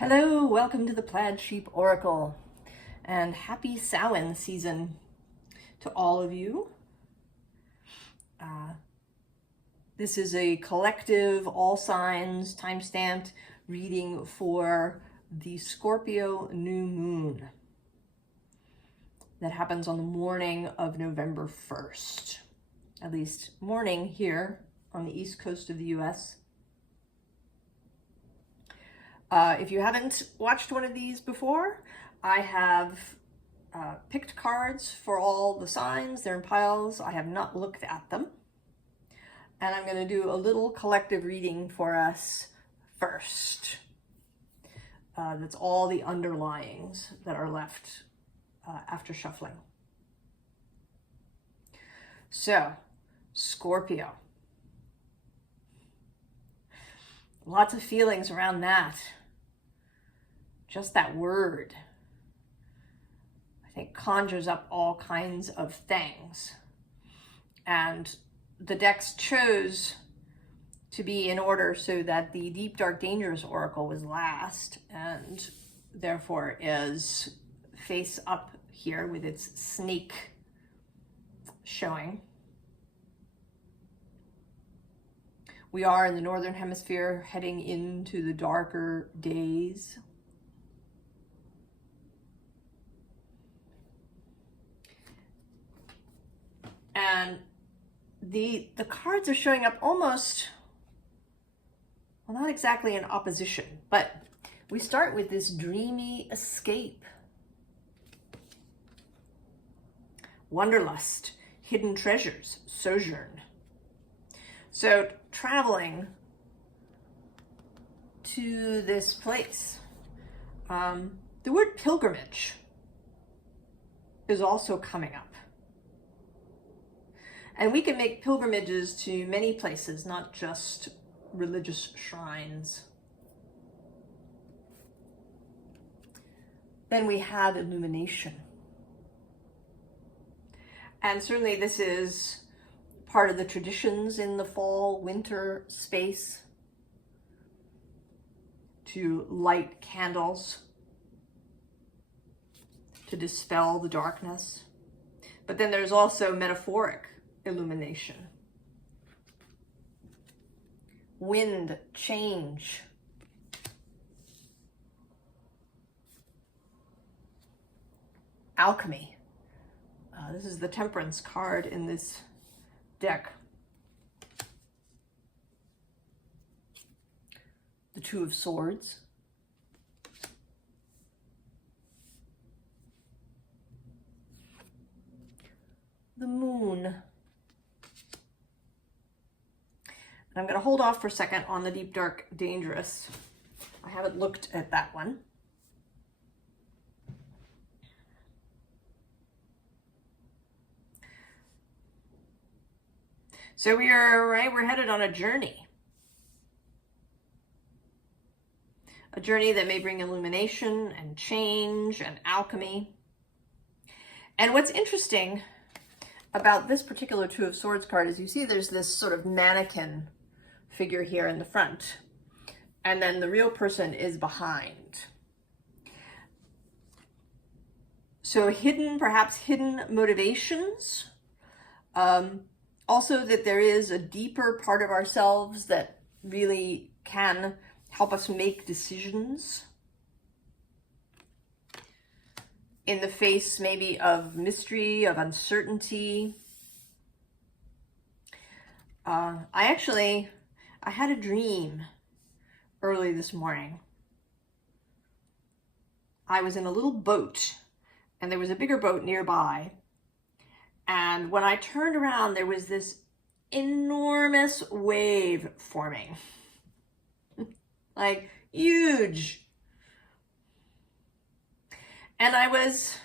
Hello, welcome to the Plaid Sheep Oracle, and happy Samhain season to all of you. This is a collective, all signs, time-stamped reading for the Scorpio new moon that happens on the morning of November 1st, at least morning here on the east coast of the US. If you haven't watched one of these before, I have picked cards for all the signs. They're in piles. I have not looked at them. And I'm going to do a little collective reading for us first. That's all the underlyings that are left after shuffling. So, Scorpio. Lots of feelings around that. Just that word, I think, conjures up all kinds of things. And the decks chose to be in order so that the Deep, Dark, Dangerous Oracle was last, and therefore is face up here with its snake showing. We are in the Northern Hemisphere heading into the darker days. And the cards are showing up almost, well, not exactly in opposition, but we start with this dreamy escape. Wanderlust, hidden treasures, sojourn. So traveling to this place. The word pilgrimage is also coming up. And we can make pilgrimages to many places, not just religious shrines. Then we have illumination. And certainly this is part of the traditions in the fall, winter space to light candles to dispel the darkness. But then there's also metaphoric illumination. Wind, change. Alchemy. This is the Temperance card in this deck. The Two of Swords. The Moon. I'm going to hold off for a second on the Deep, Dark, Dangerous. I haven't looked at that one. So we're headed on a journey. A journey that may bring illumination and change and alchemy. And what's interesting about this particular Two of Swords card is you see there's this sort of mannequin figure here in the front, and then the real person is behind. So perhaps hidden motivations. Also that there is a deeper part of ourselves that really can help us make decisions in the face maybe of mystery, of uncertainty. I had a dream early this morning. I was in a little boat, and there was a bigger boat nearby. And when I turned around, there was this enormous wave forming. Like, huge. And I was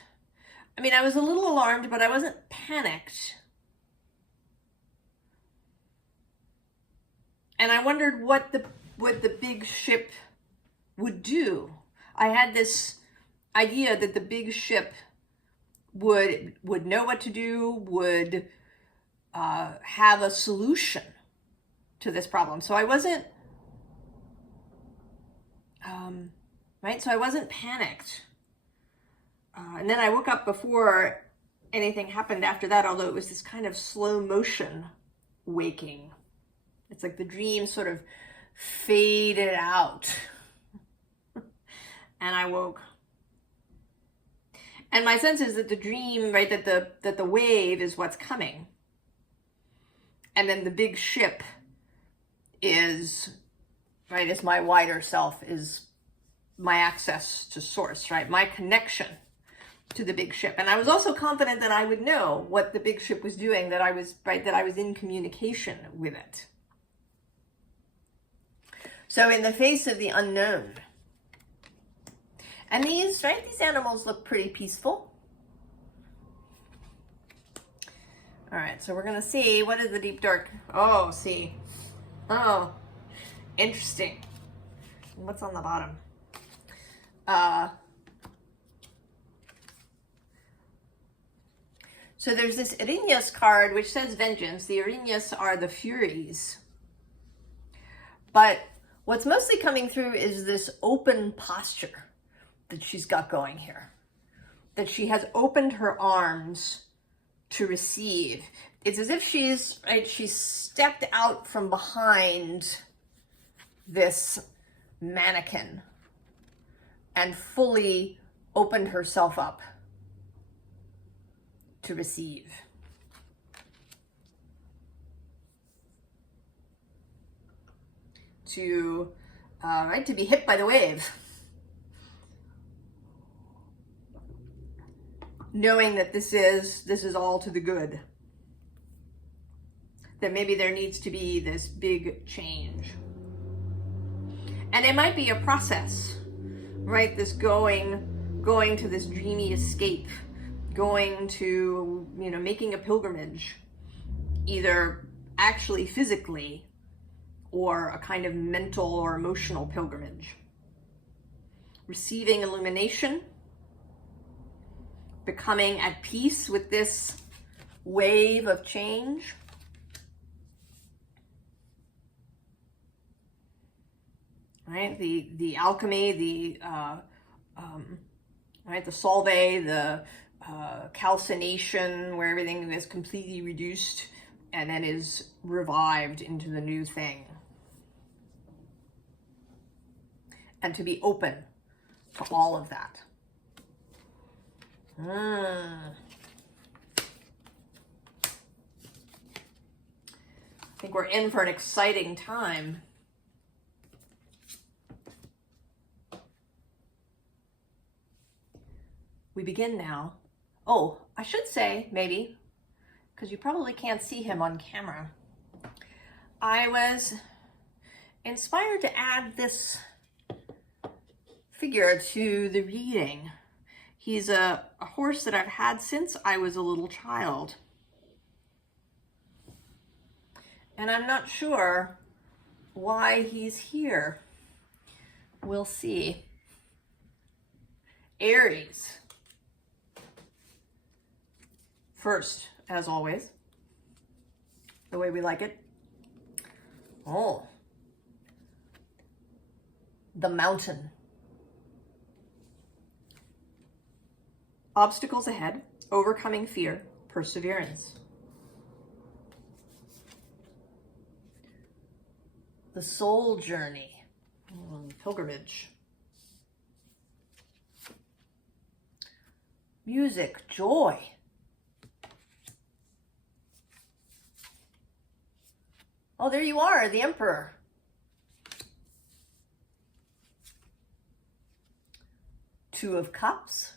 a little alarmed, but I wasn't panicked. And I wondered what the big ship would do. I had this idea that the big ship would know what to do, would have a solution to this problem. So I wasn't right? So I wasn't panicked. And then I woke up before anything happened after that, although it was this kind of slow motion waking. It's like the dream sort of faded out. And I woke. And my sense is that the dream, right, that the wave is what's coming. And then the big ship is, right, is my wider self, is my access to source, right? My connection to the big ship. And I was also confident that I would know what the big ship was doing, that I was, right, that I was in communication with it. So in the face of the unknown, and these, right, these animals look pretty peaceful. All right, so we're gonna see, what is the deep dark? Oh, see. Oh, interesting. What's on the bottom? So there's this Erinyes card which says vengeance. The Erinyes are the Furies. But what's mostly coming through is this open posture that she's got going here. That she has opened her arms to receive. It's as if she's, right, she's stepped out from behind this mannequin and fully opened herself up to receive. To, right, to be hit by the wave. Knowing that this is all to the good. That maybe there needs to be this big change. And it might be a process, right? This going to this dreamy escape, going to, you know, making a pilgrimage, either actually physically or a kind of mental or emotional pilgrimage. Receiving illumination, becoming at peace with this wave of change. Right, the alchemy, the right, the solve, the calcination, where everything is completely reduced and then is revived into the new thing. And to be open to all of that. I think we're in for an exciting time. We begin now. Oh, I should say, maybe, because you probably can't see him on camera, I was inspired to add this figure to the reading. He's a horse that I've had since I was a little child. And I'm not sure why he's here. We'll see. Aries. First, as always, the way we like it. Oh, the mountain. Obstacles ahead, overcoming fear, perseverance. The soul journey, pilgrimage. Music, joy. Oh, there you are, the Emperor. Two of Cups.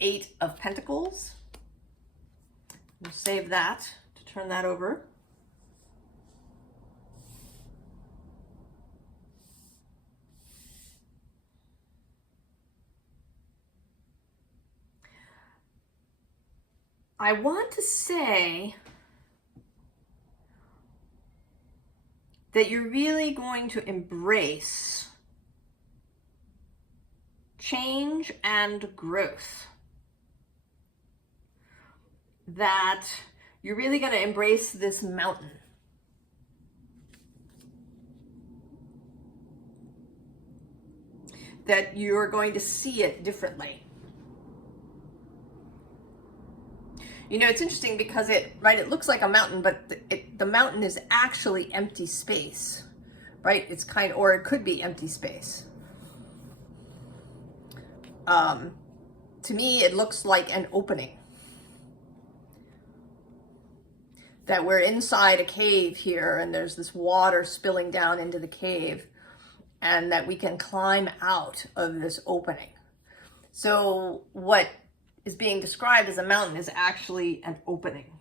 Eight of Pentacles. We'll save that to turn that over. I want to say that you're really going to embrace change and growth. That you're really going to embrace this mountain. that you're going to see it differently. You know, it's interesting because it looks like a mountain, but the mountain is actually empty space, right? It's or it could be empty space. To me, it looks like an opening. That we're inside a cave here, and there's this water spilling down into the cave, and that we can climb out of this opening. So what is being described as a mountain is actually an opening.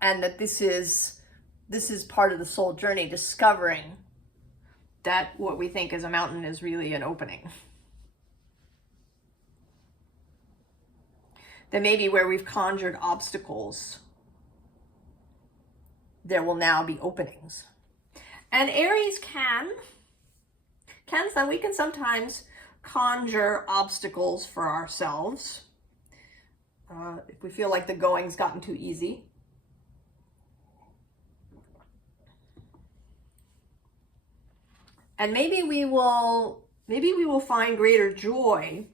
And that this is part of the soul journey, discovering that what we think is a mountain is really an opening. That maybe where we've conjured obstacles, there will now be openings. And Aries we can sometimes conjure obstacles for ourselves if we feel like the going's gotten too easy. And maybe we will find greater joy,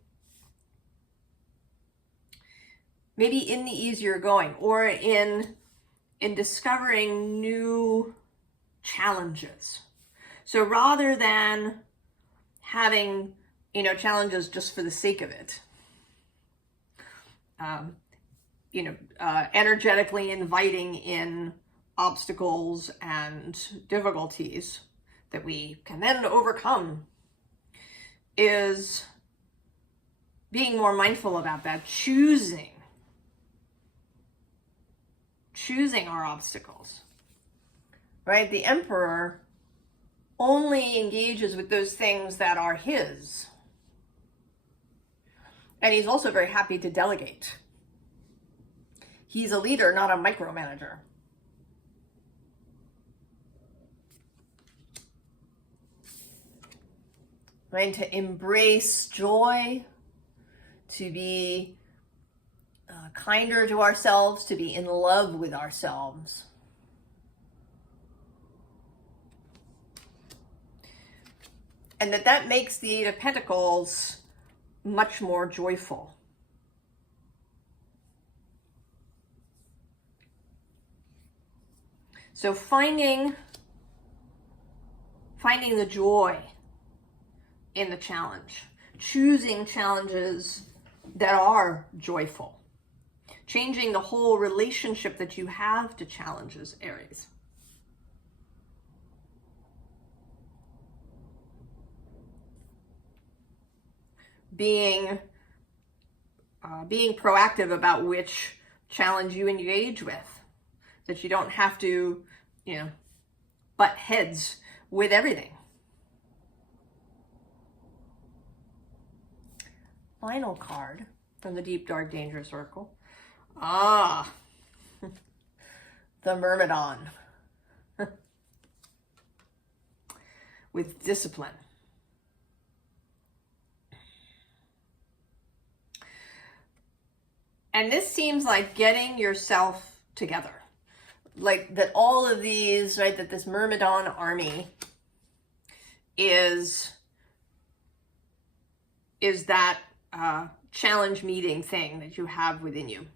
maybe in the easier going, or in discovering new challenges. So rather than having, challenges just for the sake of it, energetically inviting in obstacles and difficulties that we can then overcome, is being more mindful about that, choosing our obstacles, right? The Emperor only engages with those things that are his. And he's also very happy to delegate. He's a leader, not a micromanager. Right? To embrace joy, to be kinder to ourselves, to be in love with ourselves. And that makes the Eight of Pentacles much more joyful. So finding the joy in the challenge, choosing challenges that are joyful, changing the whole relationship that you have to challenges, Aries. Being proactive about which challenge you engage with, that you don't have to, butt heads with everything. Final card from the Deep, Dark, Dangerous Oracle. The Myrmidon. With discipline. And this seems like getting yourself together. Like that all of these, right, that this Myrmidon army is that challenge meeting thing that you have within you.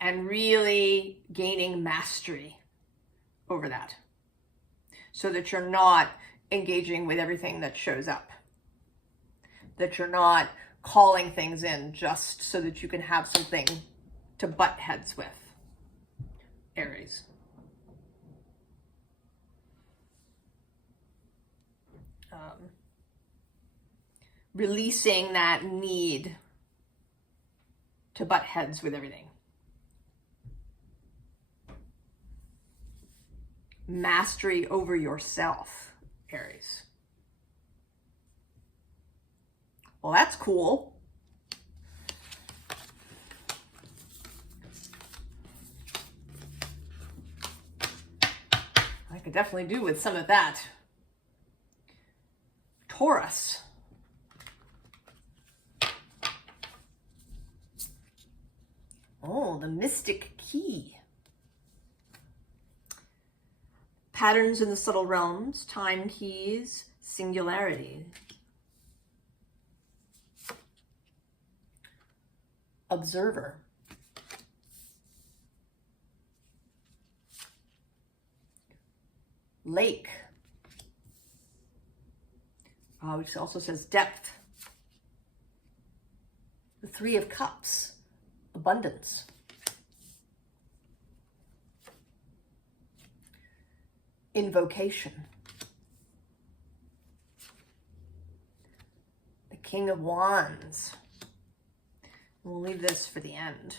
And really gaining mastery over that. So that you're not engaging with everything that shows up. That you're not calling things in just so that you can have something to butt heads with, Aries. Releasing that need to butt heads with everything. Mastery over yourself, Aries. Well, that's cool. I could definitely do with some of that. Taurus. Oracle, the mystic key. Patterns in the subtle realms, time keys, singularity. Observer. Lake. Which also says depth. The Three of Cups. Abundance. Invocation. The King of Wands. We'll leave this for the end.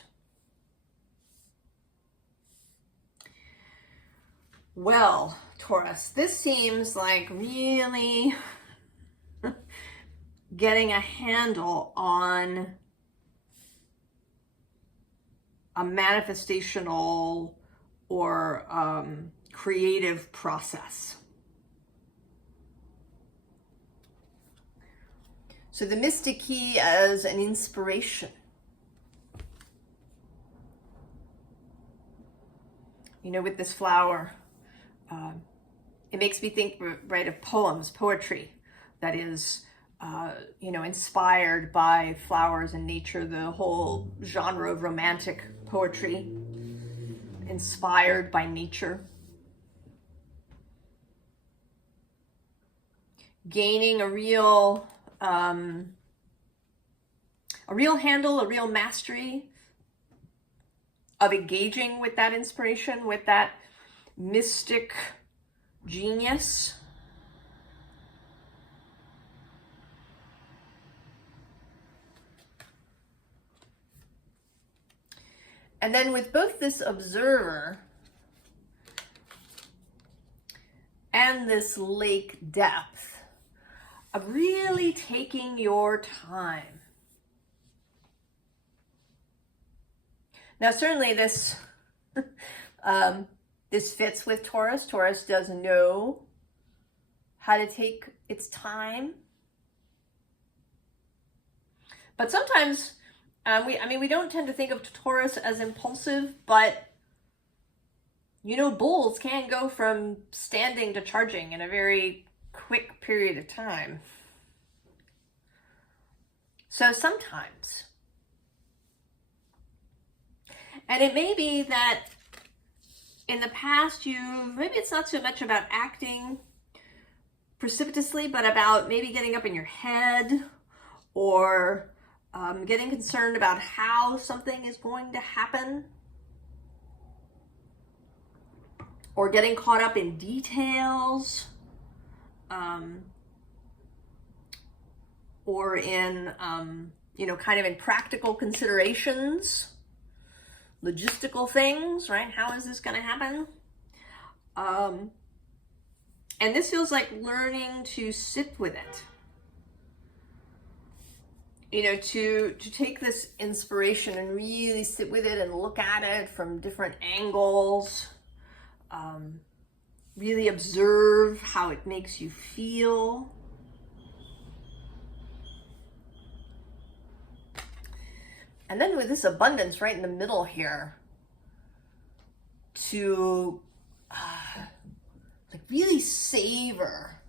Well, Taurus, this seems like really getting a handle on a manifestational or creative process. So the mystic key as an inspiration. You know, with this flower, it makes me think, right, of poems, poetry that is, you know, inspired by flowers and nature, the whole genre of romantic poetry, inspired by nature. Gaining a real handle, a real mastery of engaging with that inspiration, with that mystic genius. And then with both this observer and this lake depth of really taking your time. Now, certainly this this fits with Taurus. Taurus does know how to take its time. But sometimes, we don't tend to think of Taurus as impulsive, but, you know, bulls can go from standing to charging in a very quick period of time. So sometimes, and it may be that in the past maybe it's not so much about acting precipitously, but about maybe getting up in your head or getting concerned about how something is going to happen, or getting caught up in details, or in, you know, kind of in practical considerations, logistical things, right? How is this going to happen? And this feels like learning to sit with it. You know, to take this inspiration and really sit with it and look at it from different angles. Really observe how it makes you feel. And then with this abundance right in the middle here, to like really savor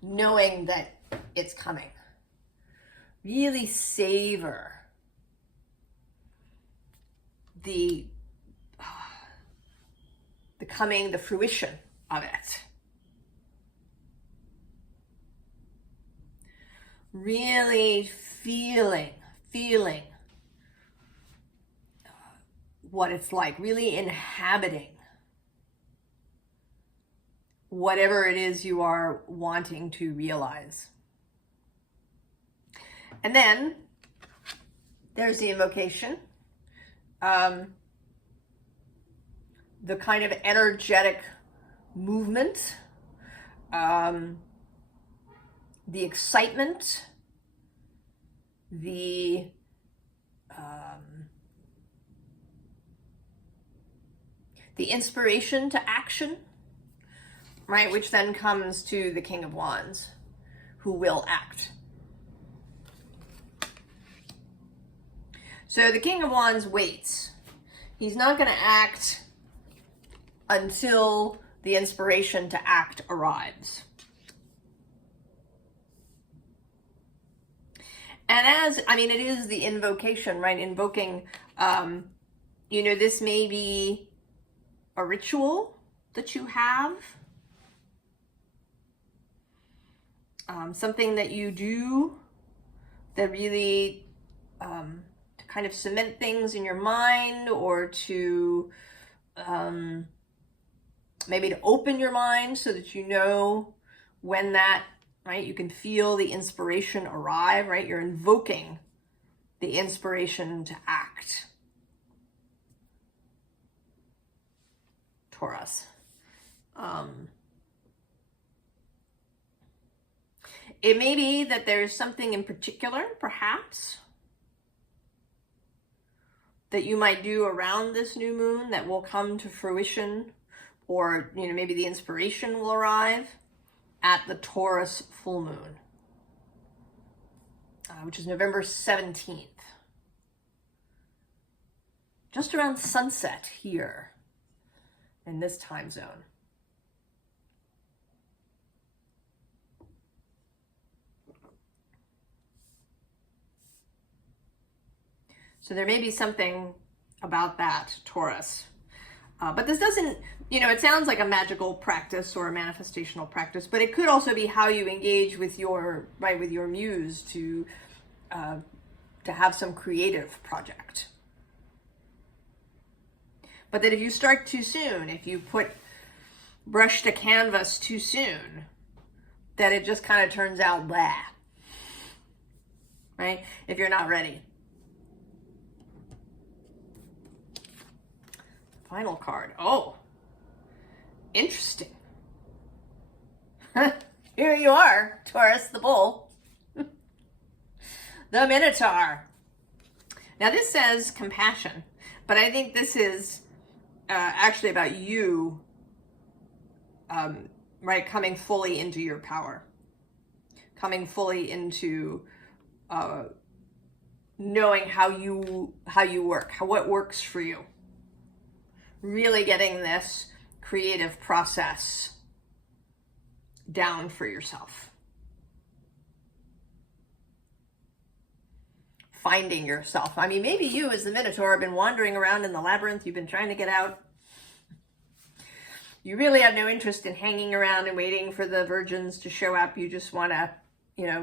knowing that it's coming. Really savor the coming, the fruition of it. Really feeling what it's like, really inhabiting whatever it is you are wanting to realize. And then there's the invocation, the kind of energetic movement, the excitement, the inspiration to action, right? Which then comes to the King of Wands, who will act. So the King of Wands waits. He's not going to act until the inspiration to act arrives. And it is the invocation, right? Invoking, this may be a ritual that you have. Something that you do that really, to kind of cement things in your mind, or to, maybe to open your mind so that you know when that, right? You can feel the inspiration arrive, right? You're invoking the inspiration to act. Taurus. It may be that there's something in particular, perhaps, that you might do around this new moon that will come to fruition, or, maybe the inspiration will arrive at the Taurus full moon, which is November 17th. Just around sunset here in this time zone. So there may be something about that, Taurus. But this doesn't, it sounds like a magical practice or a manifestational practice, but it could also be how you engage with your muse to have some creative project. But that if you start too soon, if you brush the canvas too soon, that it just kind of turns out blah, right? If you're not ready. Final card. Oh, interesting. Here you are, Taurus the bull. The Minotaur. Now this says compassion, but I think this is actually about you, right, coming fully into your power, coming fully into knowing how you work, what works for you. Really getting this creative process down for yourself. Finding yourself. Maybe you as the Minotaur have been wandering around in the labyrinth. You've been trying to get out. You really have no interest in hanging around and waiting for the virgins to show up. You just want to,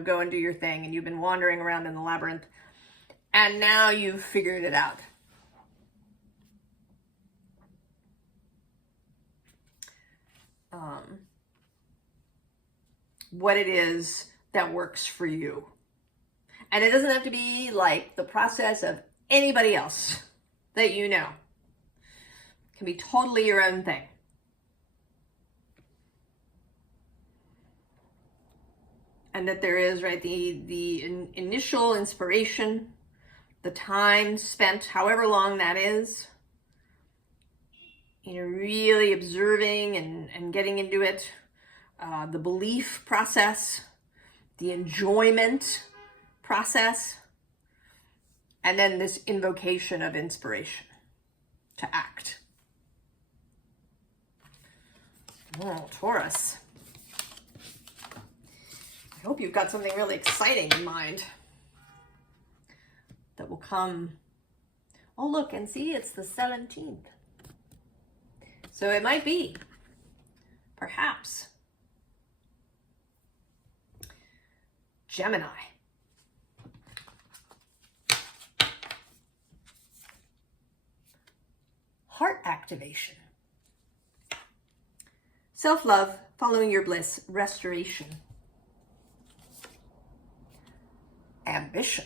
go and do your thing. And you've been wandering around in the labyrinth. And now you've figured it out. What it is that works for you. And it doesn't have to be like the process of anybody else that you know. It can be totally your own thing. And that there is, right, the initial inspiration, the time spent, however long that is, really observing and getting into it. The belief process, the enjoyment process, and then this invocation of inspiration to act. Oh, Taurus. I hope you've got something really exciting in mind that will come. Oh, look, and see, it's the 17th. So it might be, perhaps, Gemini. Heart activation. Self-love, following your bliss, restoration. Ambition.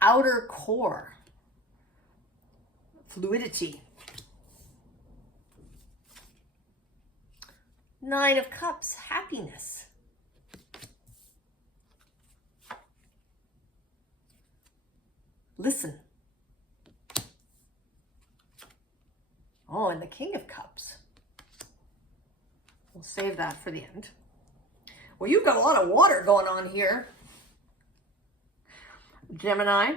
Outer core. Fluidity. Nine of Cups, happiness. Listen. Oh, and the King of Cups. We'll save that for the end. Well, you've got a lot of water going on here, Gemini.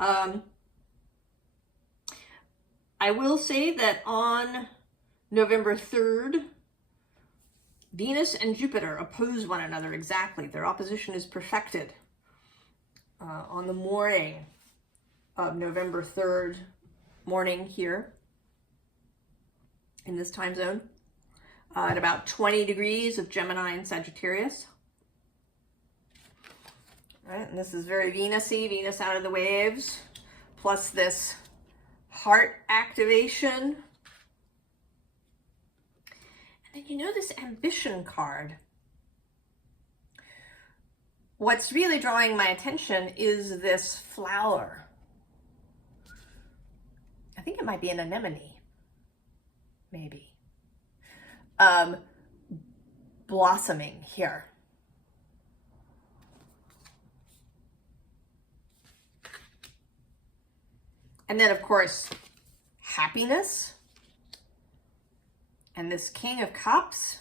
I will say that on November 3rd, Venus and Jupiter oppose one another exactly. Their opposition is perfected on the morning of November 3rd morning here in this time zone at about 20 degrees of Gemini and Sagittarius. All right, and this is very Venus-y, Venus out of the waves, plus this heart activation. And then you know this ambition card. What's really drawing my attention is this flower. I think it might be an anemone, maybe. Blossoming here. And then, of course, happiness. And this King of Cups.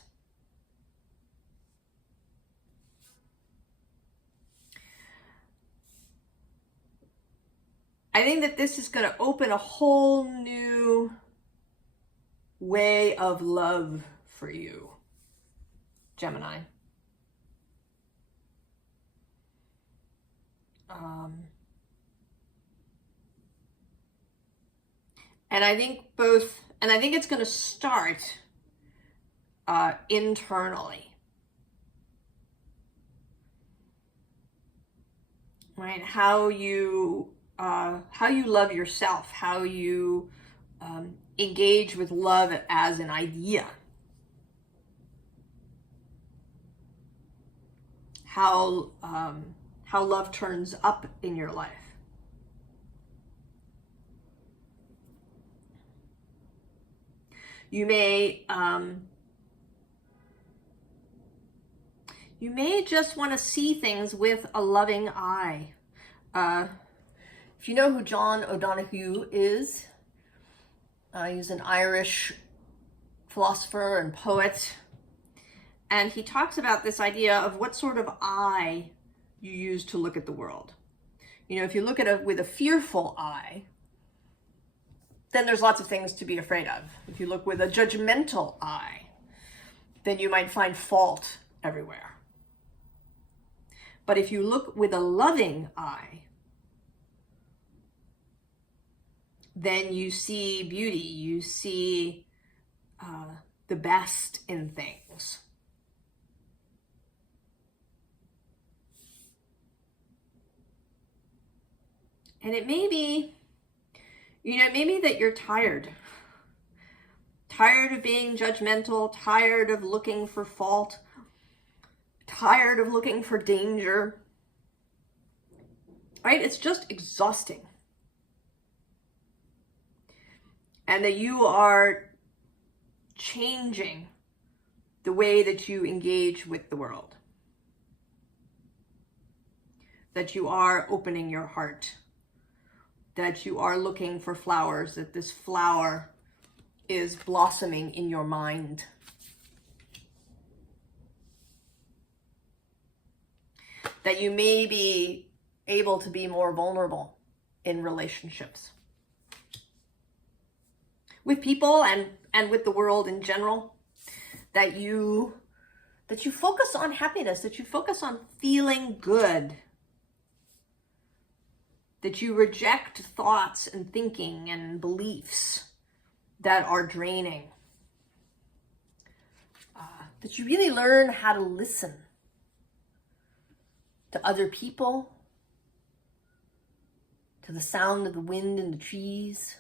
I think that this is going to open a whole new way of love for you, Gemini. And I think it's going to start internally, right? How you love yourself, how you engage with love as an idea, how love turns up in your life. You may just want to see things with a loving eye. If you know who John O'Donoghue is, he's an Irish philosopher and poet, and he talks about this idea of what sort of eye you use to look at the world. You know, if you look at it with a fearful eye, then there's lots of things to be afraid of. If you look with a judgmental eye, then you might find fault everywhere. But if you look with a loving eye, then you see beauty, you see the best in things. And it may be, maybe that you're tired of being judgmental, tired of looking for fault, tired of looking for danger, right? It's just exhausting. And that you are changing the way that you engage with the world. That you are opening your heart. That you are looking for flowers, that this flower is blossoming in your mind. That you may be able to be more vulnerable in relationships. With people and with the world in general. That you focus on happiness, that you focus on feeling good. That you reject thoughts and thinking and beliefs that are draining. That you really learn how to listen to other people, to the sound of the wind in the trees,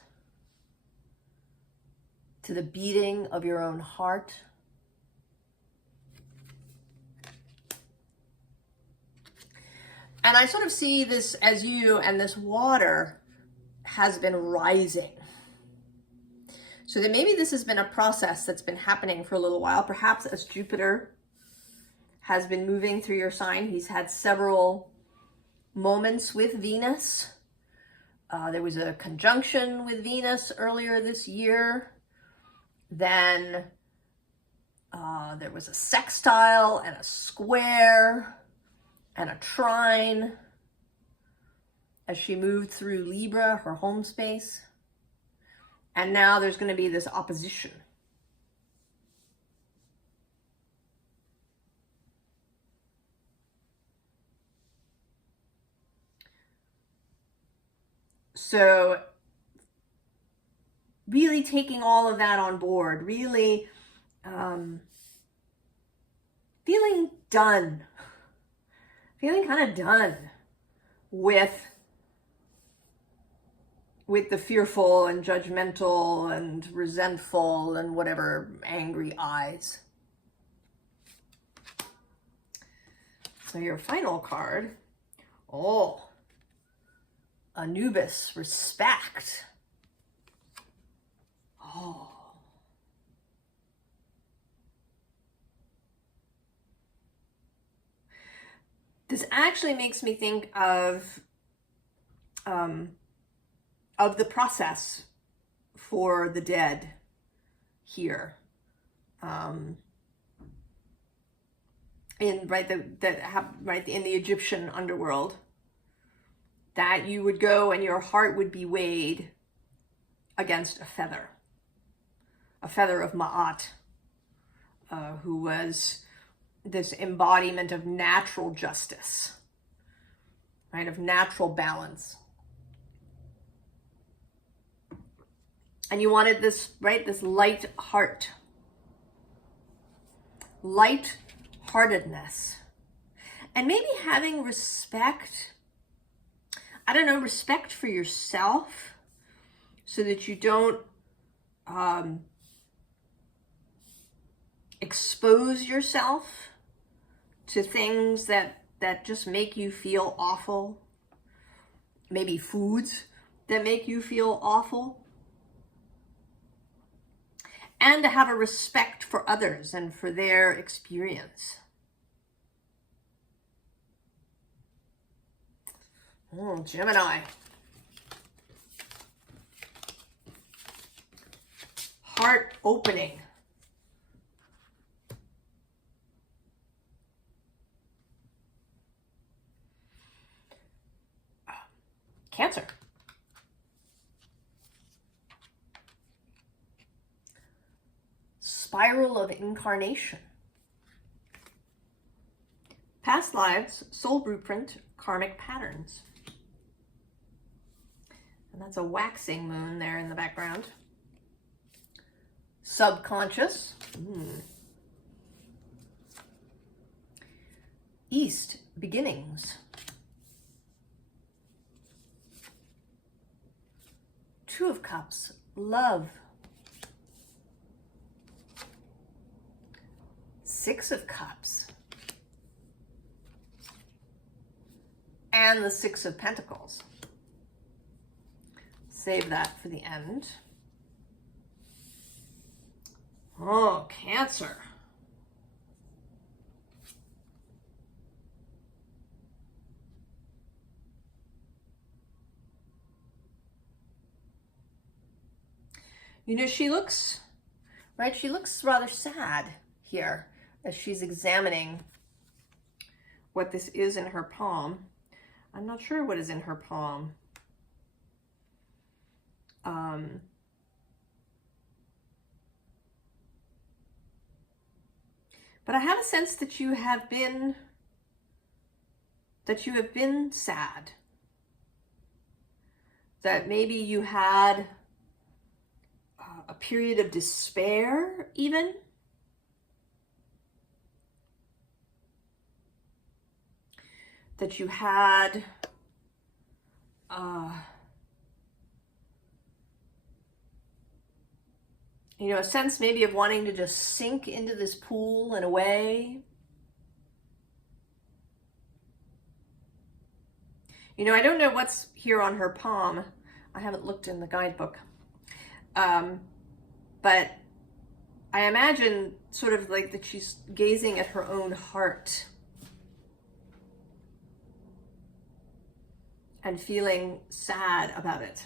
to the beating of your own heart. And I sort of see this as you, and this water has been rising. So that maybe this has been a process that's been happening for a little while. Perhaps as Jupiter has been moving through your sign, he's had several moments with Venus. There was a conjunction with Venus earlier this year. Then There was a sextile and a square and a trine as she moved through Libra, her home space. And now there's going to be this opposition. So really taking all of that on board, really feeling done, feeling kind of done with the fearful and judgmental and resentful and whatever angry eyes. So your final card, oh, Anubis, respect. Oh. This actually makes me think of the process for the dead here. In in the Egyptian underworld, that you would go and your heart would be weighed against a feather of Ma'at, who was this embodiment of natural justice, right, of natural balance. And you wanted this, right, this light heart, light-heartedness, and maybe having respect, I don't know, respect for yourself, so that you don't expose yourself to things that just make you feel awful, maybe foods that make you feel awful, and to have a respect for others and for their experience. Oh, Gemini. Heart opening. Cancer. Spiral of incarnation. Past lives, soul blueprint, karmic patterns. And that's a waxing moon there in the background. Subconscious. East, beginnings. Two of Cups, love. Six of Cups. And the Six of Pentacles. Save that for the end. Oh, Cancer. You know, she looks rather sad here as she's examining what this is in her palm. I'm not sure what is in her palm. But I have a sense that you have been sad. That maybe you had a period of despair, even. That you had you know, a sense maybe of wanting to just sink into this pool in a way. You know, I don't know what's here on her palm. I haven't looked in the guidebook. But I imagine sort of like that she's gazing at her own heart and feeling sad about it.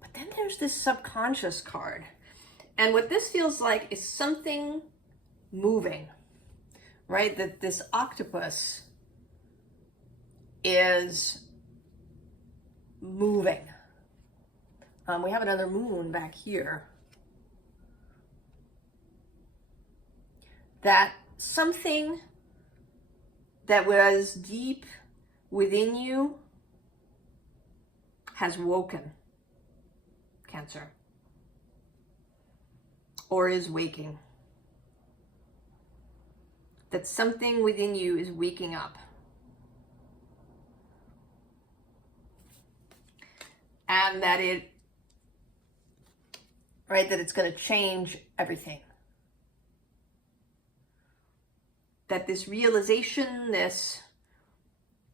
But then there's this subconscious card. And what this feels like is something moving, right? That this octopus is moving. We have another moon back here. That something that was deep within you has woken, Cancer, or is waking. That something within you is waking up. And that that it's going to change everything. That this realization, this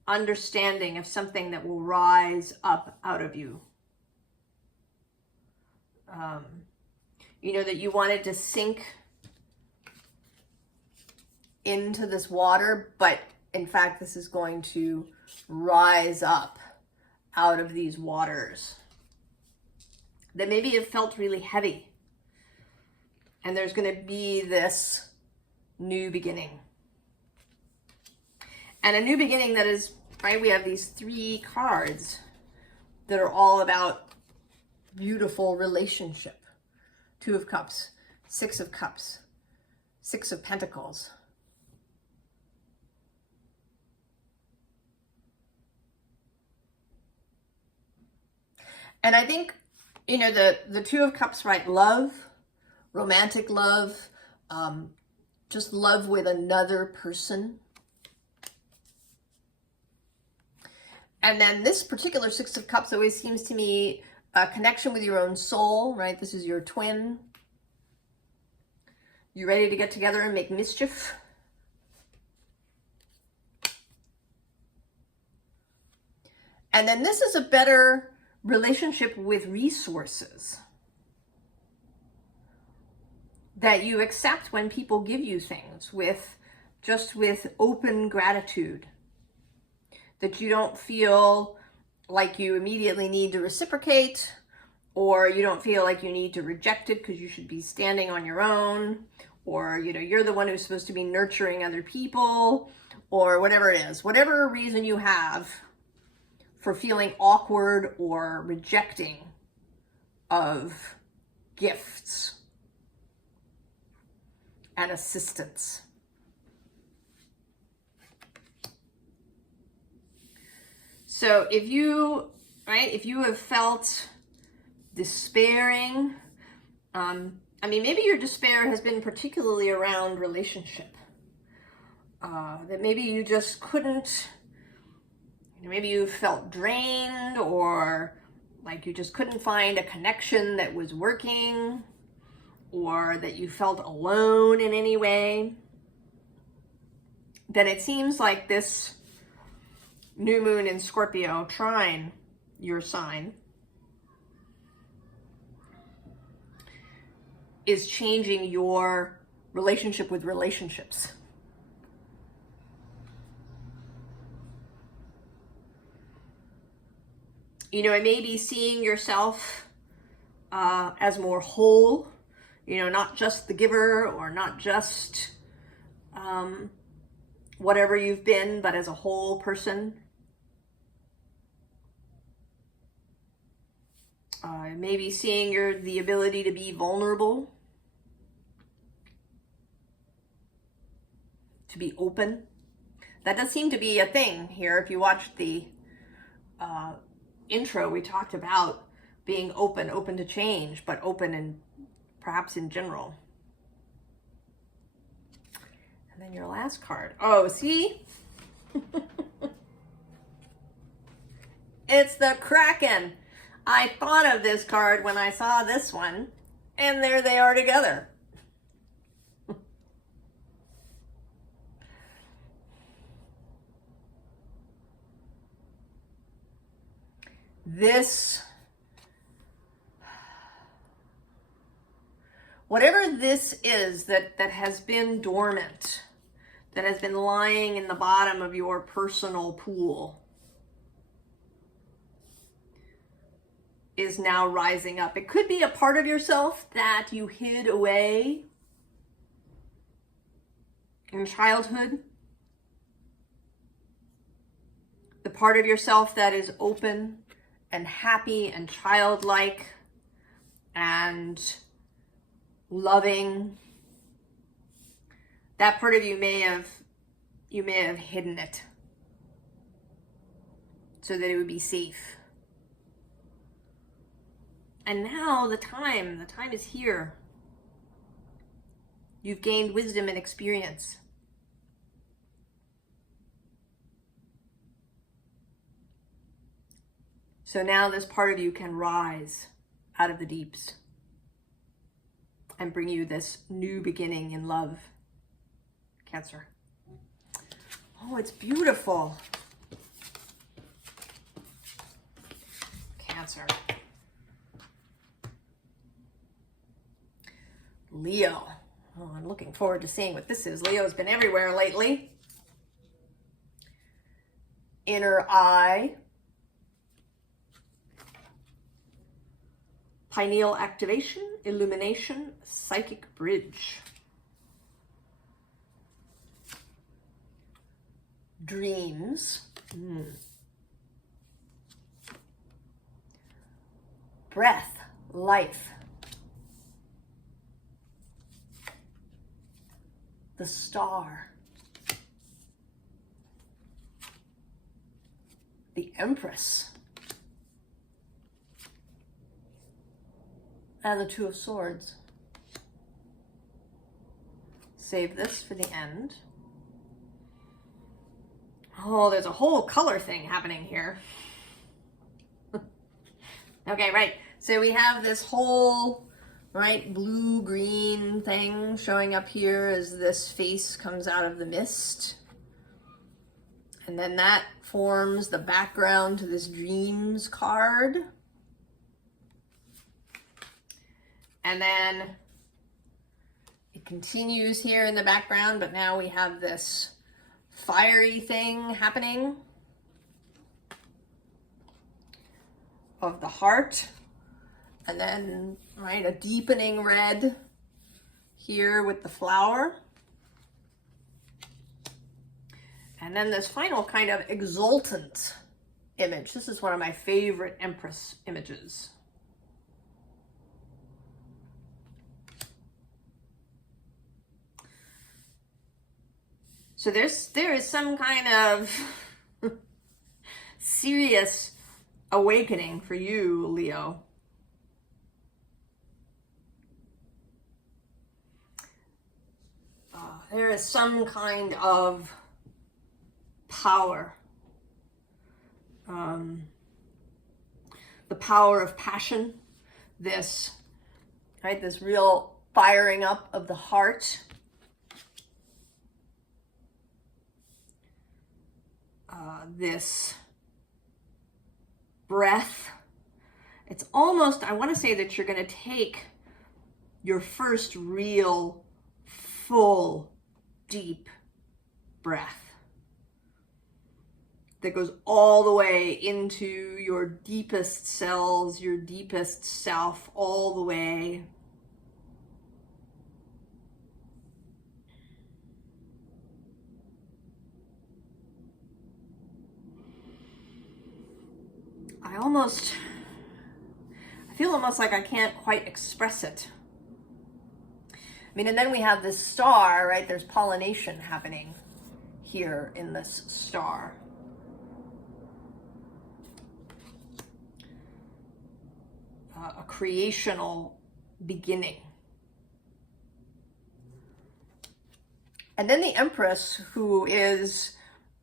understanding of something that will rise up out of you. That you wanted to sink into this water, but in fact, this is going to rise up out of these waters. That maybe it felt really heavy. And there's going to be this new beginning. And a new beginning that is, right, we have these 3 cards that are all about beautiful relationship. 2 of Cups, 6 of Cups, 6 of Pentacles. And I think, the 2 of Cups, right, love, romantic love, just love with another person. And then this particular 6 of Cups always seems to me a connection with your own soul, right? This is your twin. You ready to get together and make mischief? And then this is a better relationship with resources. That you accept when people give you things with open gratitude. That you don't feel like you immediately need to reciprocate, or you don't feel like you need to reject it because you should be standing on your own, or you're the one who's supposed to be nurturing other people, or whatever it is. Whatever reason you have for feeling awkward or rejecting of gifts and assistance. So if you have felt despairing, maybe your despair has been particularly around relationship. That maybe you just couldn't, maybe you felt drained, or like you just couldn't find a connection that was working, or that you felt alone in any way. Then it seems like this new moon in Scorpio trine your sign is changing your relationship with relationships. It may be seeing yourself as more whole, not just the giver, or not just whatever you've been, but as a whole person. Maybe seeing the ability to be vulnerable, to be open. That does seem to be a thing here. If you watched the intro, we talked about being open to change, but open and perhaps in general. And then your last card. Oh, see? It's the Kraken. I thought of this card when I saw this one, and there they are together. Whatever this is that has been dormant, that has been lying in the bottom of your personal pool, is now rising up. It could be a part of yourself that you hid away in childhood. The part of yourself that is open and happy and childlike and loving. That part of you may have hidden it so that it would be safe. And now the time is here. You've gained wisdom and experience. So now this part of you can rise out of the deeps and bring you this new beginning in love. Cancer. Oh, it's beautiful. Cancer. Leo. Oh, I'm looking forward to seeing what this is. Leo's been everywhere lately. Inner eye. Pineal activation, illumination, psychic bridge. Dreams. Breath, life. The star. The Empress. And the Two of Swords. Save this for the end. Oh, there's a whole color thing happening here. Okay, right. So we have this whole, right, blue-green thing showing up here as this face comes out of the mist. And then that forms the background to this Dreams card. And then it continues here in the background, but now we have this fiery thing happening of the heart. And then, right, a deepening red here with the flower. And then this final kind of exultant image. This is one of my favorite Empress images. So there is some kind of serious awakening for you, Leo. There is some kind of power. The power of passion. This, right, this real firing up of the heart. This breath. It's almost, I want to say that you're going to take your first real, full, deep breath that goes all the way into your deepest cells, your deepest self, all the way. I feel almost like I can't quite express it. I mean, and then we have this star, right? There's pollination happening here in this star. A creational beginning. And then the Empress, who is,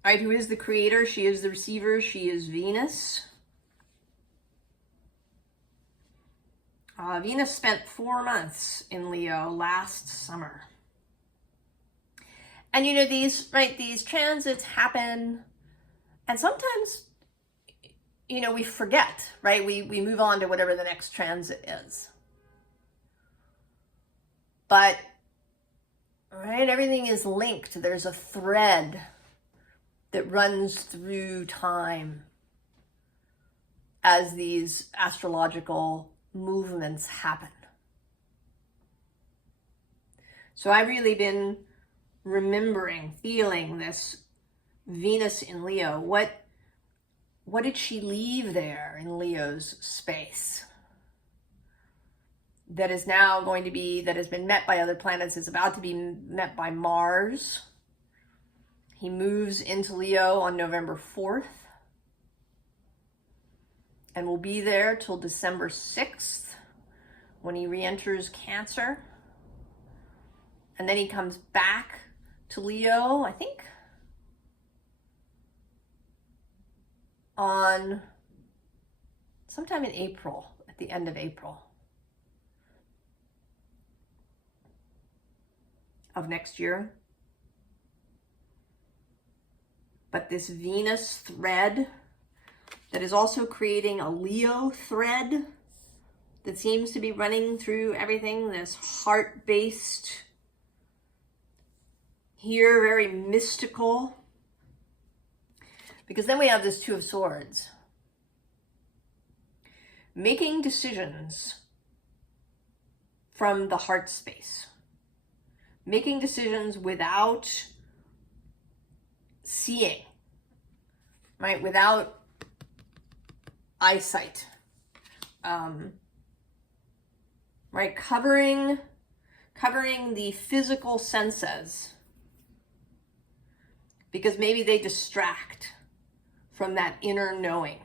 right, who is the creator, she is the receiver, she is Venus. Venus spent 4 months in Leo last summer. And you know, these transits happen, and sometimes, you know, we forget, right? We move on to whatever the next transit is. But, right, everything is linked. There's a thread that runs through time. as these astrological movements happen. So I've really been remembering, feeling this Venus in Leo. What did she leave there in Leo's space? That is now going to be, that has been met by other planets, is about to be met by Mars. He moves into Leo on November 4th and will be there till December 6th when he re-enters Cancer. And then he comes back to Leo, I think, on sometime in April, at the end of April of next year. But this Venus thread that is also creating a Leo thread that seems to be running through everything, this heart-based, here very mystical. Because then we have this Two of Swords. Making decisions from the heart space. Making decisions without seeing, right? Without eyesight. Right? Covering the physical senses. Because maybe they distract from that inner knowing.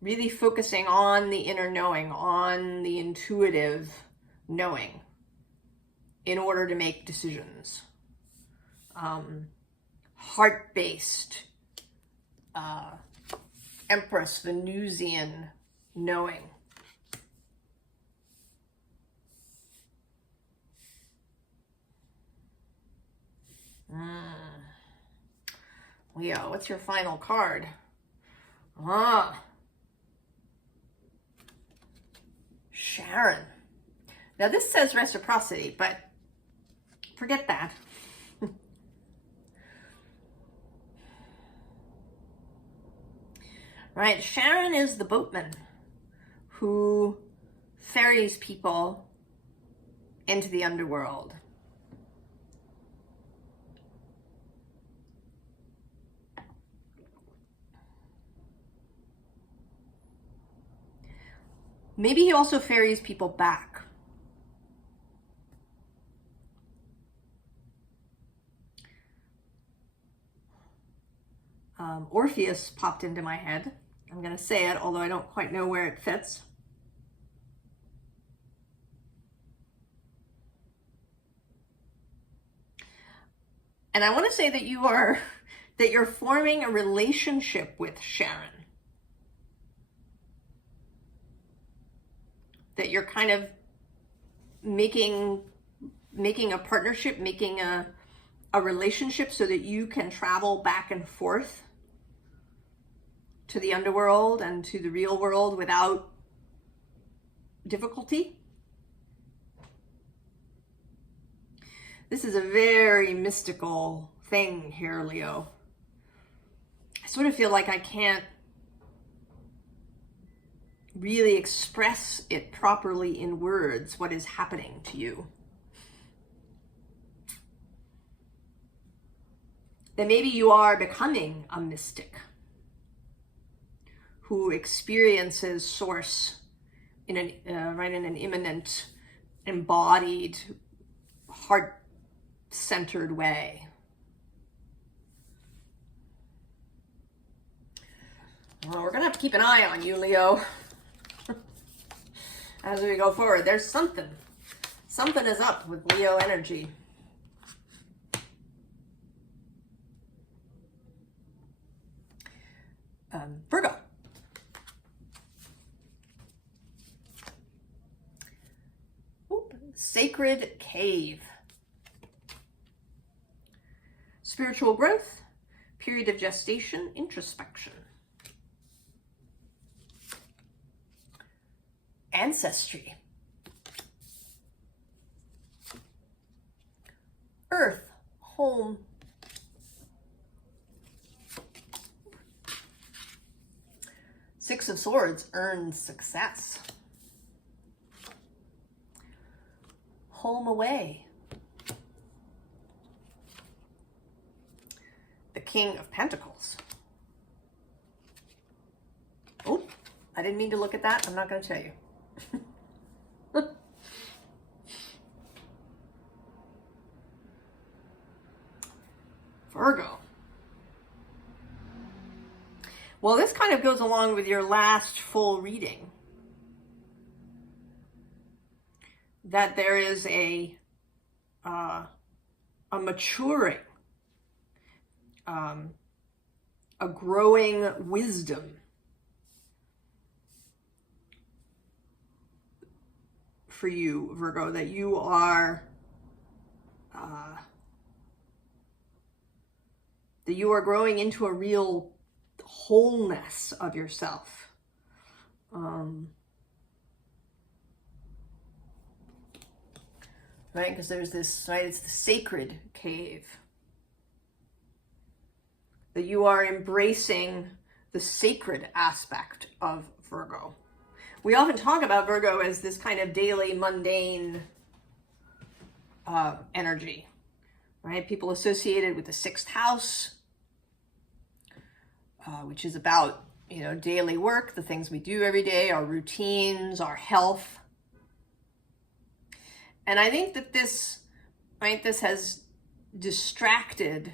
Really focusing on the inner knowing, on the intuitive knowing in order to make decisions. Heart-based, Empress Venusian knowing. Leo, what's your final card? Sharon. Now this says reciprocity, but forget that. Right, Sharon is the boatman who ferries people into the underworld. Maybe he also ferries people back. Orpheus popped into my head. I'm going to say it, although I don't quite know where it fits. And I want to say that you're forming a relationship with Sharon. That you're kind of making a partnership, making a relationship so that you can travel back and forth to the underworld and to the real world without difficulty. This is a very mystical thing here, Leo. I sort of feel like I can't really express it properly in words, what is happening to you. That maybe you are becoming a mystic who experiences source in an immanent, embodied, heart-centered way. Well, we're gonna have to keep an eye on you, Leo. As we go forward, there's something is up with Leo energy. Virgo. Sacred cave. Spiritual growth, period of gestation, introspection. Ancestry. Earth, home. Six of Swords earns success. Home away. The King of Pentacles. Oh, I didn't mean to look at that. I'm not going to tell you. Virgo. Well, this kind of goes along with your last full reading. That there is a maturing, a growing wisdom for you, Virgo, that you are growing into a real wholeness of yourself. Right? Because there's this, right? It's the sacred cave. That you are embracing the sacred aspect of Virgo. We often talk about Virgo as this kind of daily mundane energy, right? People associated with the sixth house, which is about, you know, daily work, the things we do every day, our routines, our health. And I think that this, right, this has distracted,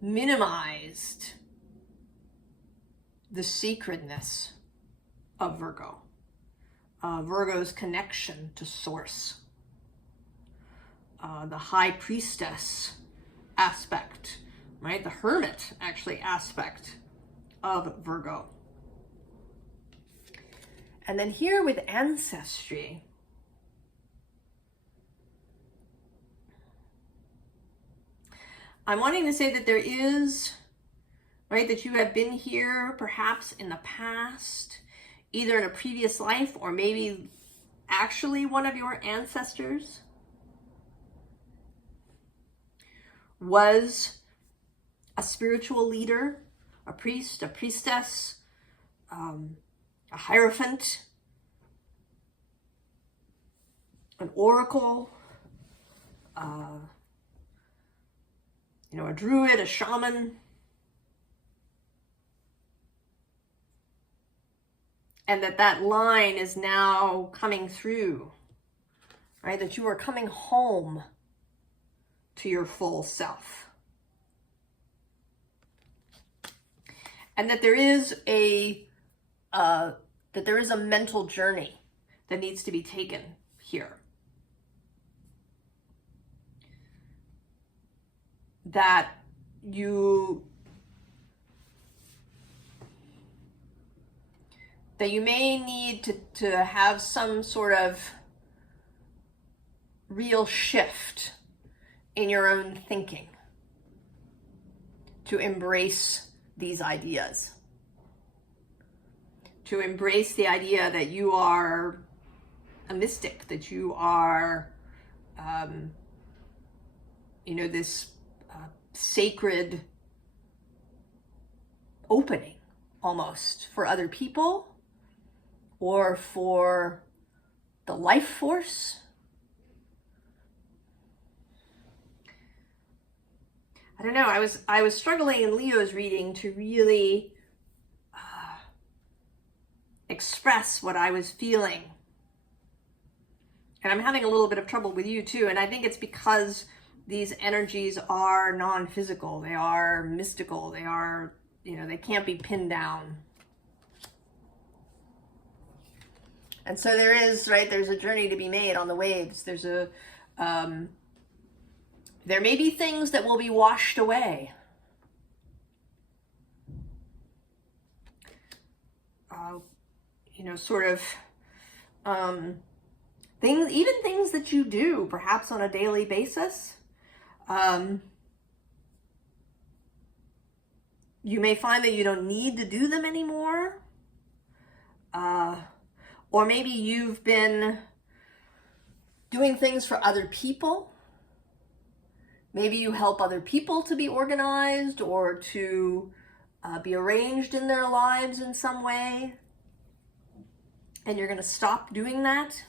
minimized the sacredness of Virgo. Virgo's connection to source. The high priestess aspect, right? The hermit, actually, aspect of Virgo. And then here with ancestry, I'm wanting to say that there is, right, that you have been here perhaps in the past, either in a previous life or maybe actually one of your ancestors was a spiritual leader, a priest, a priestess, a hierophant, an oracle, you know, a druid, a shaman. And that line is now coming through, right? That you are coming home to your full self. And that there is a mental journey that needs to be taken here. That you may need to have some sort of real shift in your own thinking to embrace these ideas. To embrace the idea that you are a mystic, that you are, you know, this sacred opening almost for other people or for the life force. I don't know, I was struggling in Leo's reading to really express what I was feeling. And I'm having a little bit of trouble with you too, and I think it's because these energies are non-physical, they are mystical, they are, you know, they can't be pinned down. And so there is, right, there's a journey to be made on the waves. There's a, there may be things that will be washed away. You know, sort of things, even things that you do perhaps on a daily basis. You may find that you don't need to do them anymore. Or maybe you've been doing things for other people. Maybe you help other people to be organized or to be arranged in their lives in some way, and you're going to stop doing that.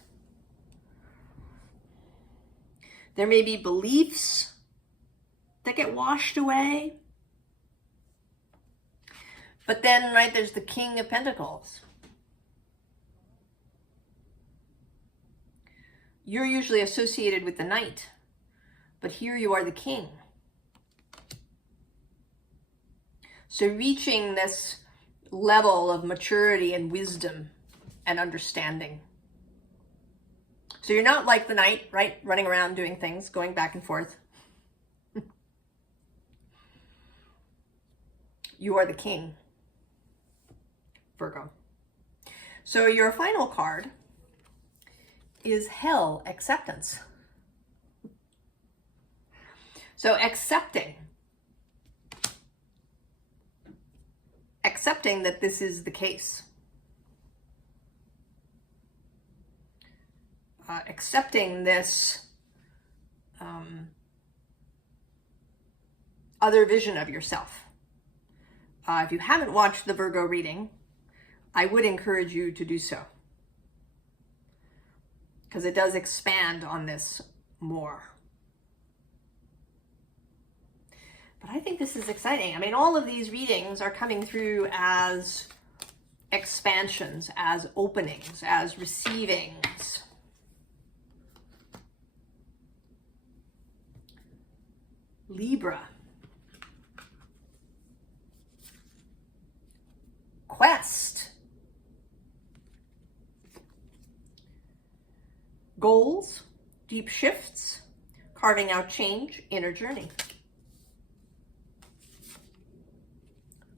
There may be beliefs that get washed away. But then, right, there's the King of Pentacles. You're usually associated with the Knight, but here you are the King. So reaching this level of maturity and wisdom and understanding. So you're not like the Knight, right? Running around doing things, going back and forth. You are the King, Virgo. So your final card is Hell, Acceptance. So accepting that this is the case. Accepting this other vision of yourself. If you haven't watched the Virgo reading, I would encourage you to do so, because it does expand on this more. But I think this is exciting. I mean, all of these readings are coming through as expansions, as openings, as receivings. Libra. Quest. Goals, deep shifts, carving out change, inner journey.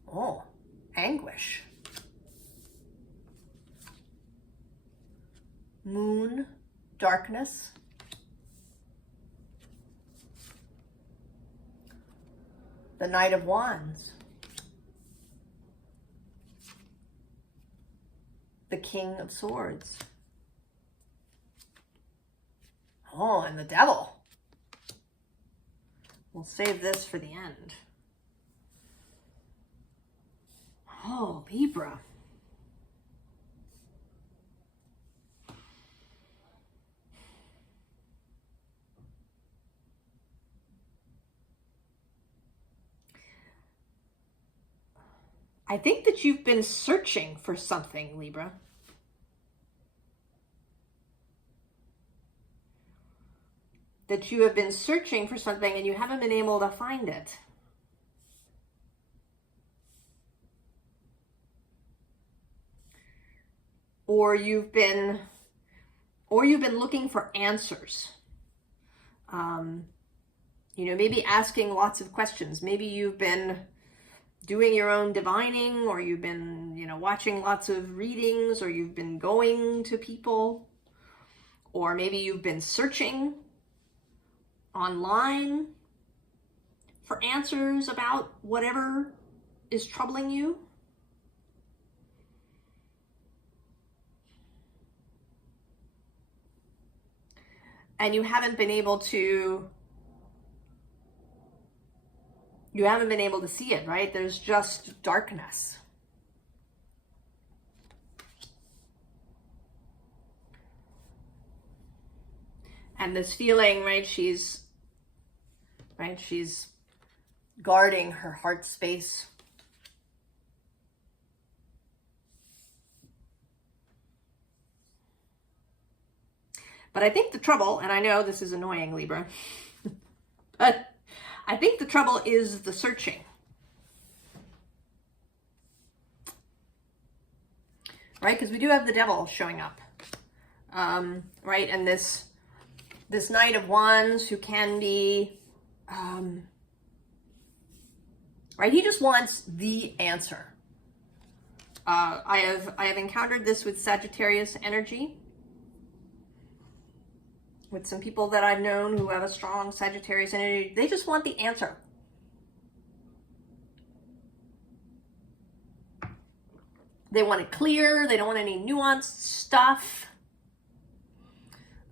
Oh, anguish. Moon, darkness. The Knight of Wands. The King of Swords. Oh, and the Devil. We'll save this for the end. Oh, Libra. I think that you've been searching for something, Libra. That you have been searching for something and you haven't been able to find it. Or you've been looking for answers. Maybe asking lots of questions. Maybe you've been doing your own divining, or you've been, watching lots of readings, or you've been going to people, or maybe you've been searching online for answers about whatever is troubling you. And you haven't been able to see it, right? There's just darkness. And this feeling, right? She's guarding her heart space. But I think the trouble, and I know this is annoying, Libra, but I think the trouble is the searching. Right? Because we do have the Devil showing up. Right? And this Knight of Wands, who can be, right? He just wants the answer. I have encountered this with Sagittarius energy. With some people that I've known who have a strong Sagittarius energy, they just want the answer. They want it clear. They don't want any nuanced stuff.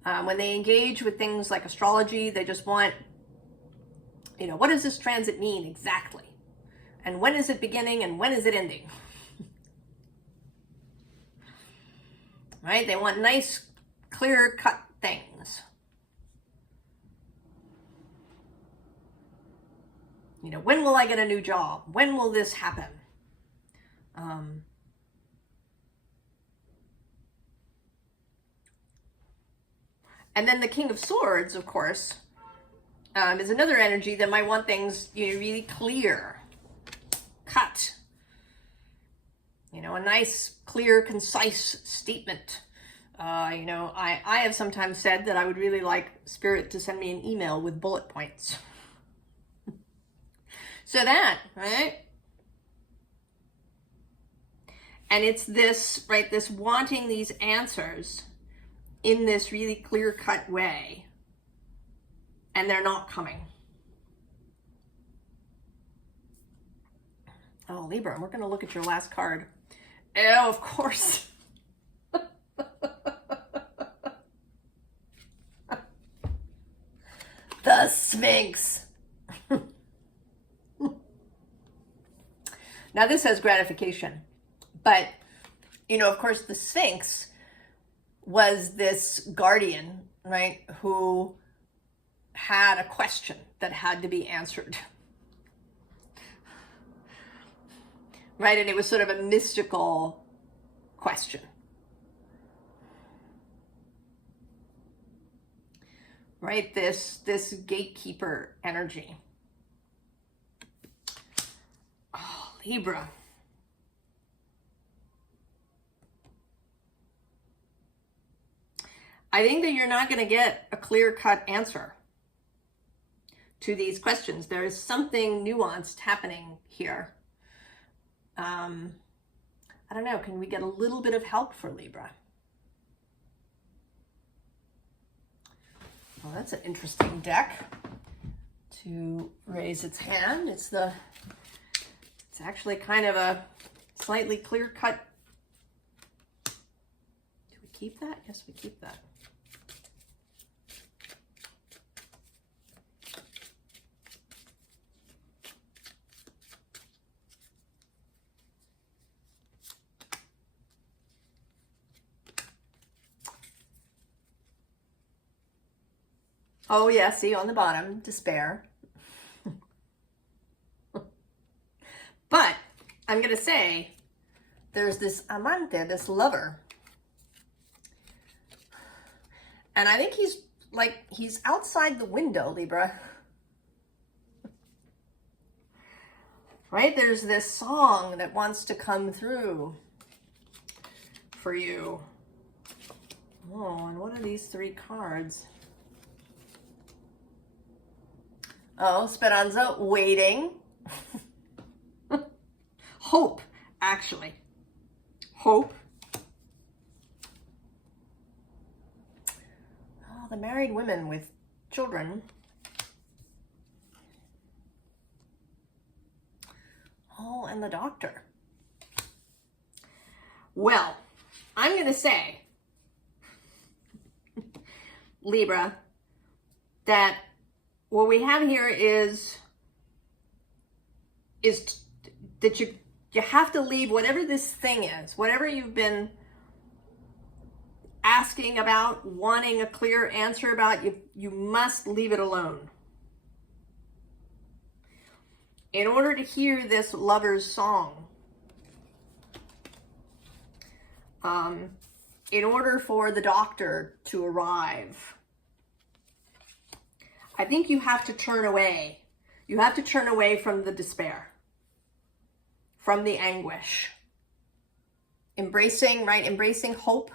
When they engage with things like astrology, they just want, what does this transit mean exactly? And when is it beginning and when is it ending? Right? They want nice, clear-cut things. You know, when will I get a new job? When will this happen? And then the King of Swords, of course, is another energy that might want things, you know, really clear, cut. You know, a nice, clear, concise statement. You know, I have sometimes said that I would really like Spirit to send me an email with bullet points. So that, right? And it's this, right, this wanting these answers in this really clear-cut way. And they're not coming. Oh, Libra, we're going to look at your last card. Oh, of course. The Sphinx. Now, this has gratification. But, you know, of course, the Sphinx was this guardian, right, who had a question that had to be answered. Right? And it was sort of a mystical question. Right? This gatekeeper energy. Oh, Libra. I think that you're not going to get a clear-cut answer to these questions. There is something nuanced happening here. I don't know, can we get a little bit of help for Libra? Well, that's an interesting deck to raise its hand. It's actually kind of a slightly clear-cut. Do we keep that? Yes, we keep that. Oh, yeah, see on the bottom, despair. But I'm going to say there's this amante, this lover. And I think he's outside the window, Libra. Right? There's this song that wants to come through for you. Oh, and what are these three cards? Oh, Speranza, waiting. Hope, actually. Hope. Oh, the married women with children. Oh, and the Doctor. Well, I'm going to say, Libra, that what we have here is that you have to leave whatever this thing is, whatever you've been asking about, wanting a clear answer about, you must leave it alone. In order to hear this lover's song, in order for the Doctor to arrive, I think you have to turn away. You have to turn away from the despair, from the anguish. Embracing, right? Embracing hope.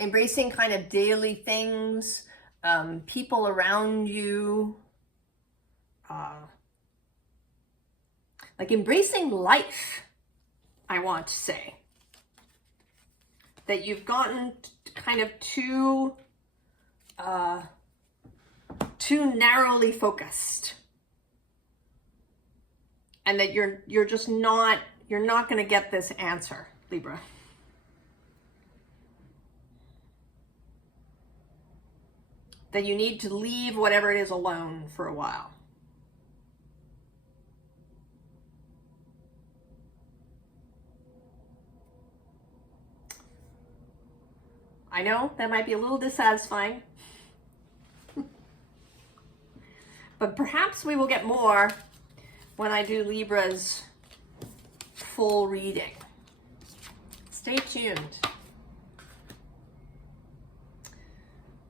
Embracing kind of daily things, people around you. Like embracing life, I want to say. That you've gotten kind of too narrowly focused, and that you're just not going to get this answer, Libra. That you need to leave whatever it is alone for a while. I know that might be a little dissatisfying, but perhaps we will get more when I do Libra's full reading. Stay tuned.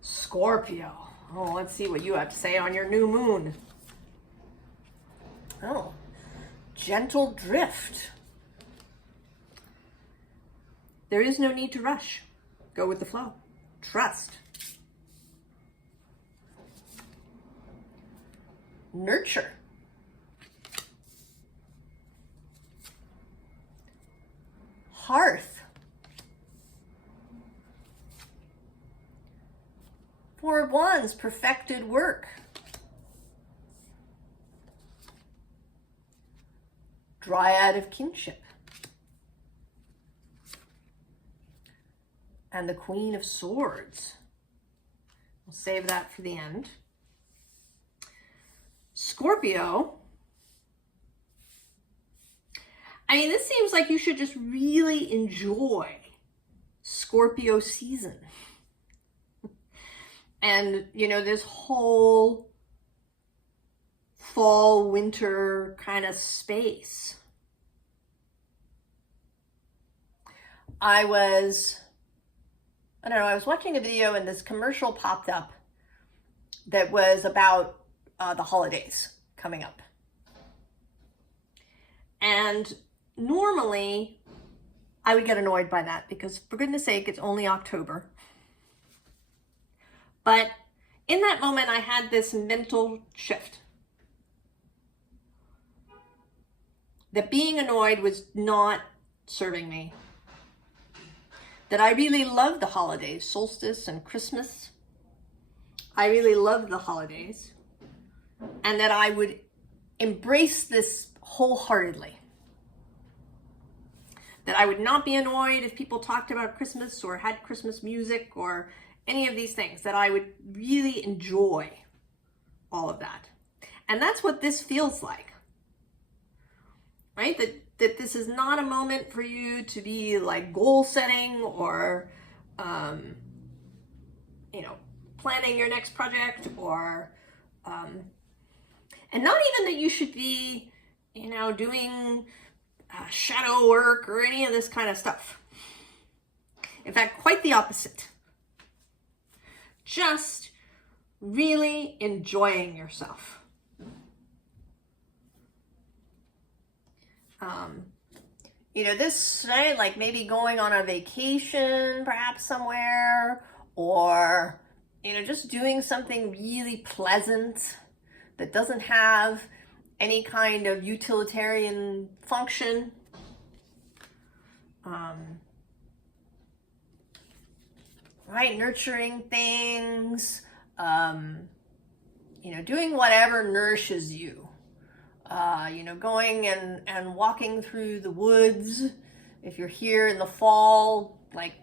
Scorpio. Oh, let's see what you have to say on your new moon. Oh, gentle drift. There is no need to rush. Go with the flow. Trust. Nurture. Hearth. Four of Wands, perfected work. Dryad of kinship. And the Queen of Swords. We'll save that for the end. Scorpio. I mean, this seems like you should just really enjoy Scorpio season. And, you know, this whole fall, winter kind of space. I don't know, I was watching a video and this commercial popped up that was about the holidays coming up. And normally I would get annoyed by that because, for goodness sake, it's only October. But in that moment, I had this mental shift that being annoyed was not serving me. That I really love the holidays, solstice and Christmas. I really love the holidays. And that I would embrace this wholeheartedly. That I would not be annoyed if people talked about Christmas or had Christmas music or any of these things. That I would really enjoy all of that. And that's what this feels like. Right? That this is not a moment for you to be like goal setting or, you know, planning your next project or, and not even that you should be, you know, doing shadow work or any of this kind of stuff. In fact, quite the opposite. Just really enjoying yourself. You know, this, right, like maybe going on a vacation, perhaps somewhere, or, you know, just doing something really pleasant that doesn't have any kind of utilitarian function. Right, nurturing things, you know, doing whatever nourishes you. You know, going and walking through the woods. If you're here in the fall, like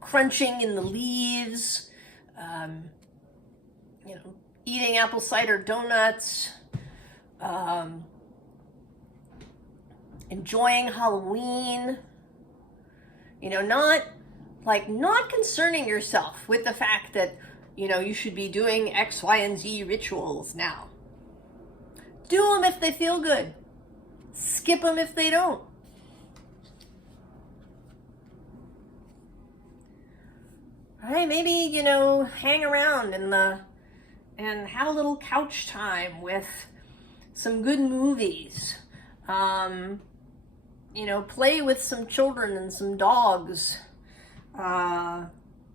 crunching in the leaves, you know, eating apple cider donuts, enjoying Halloween, you know, not concerning yourself with the fact that, you know, you should be doing X, Y, and Z rituals now. Do them if they feel good. Skip them if they don't. All right, maybe, you know, hang around and have a little couch time with some good movies. You know, play with some children and some dogs.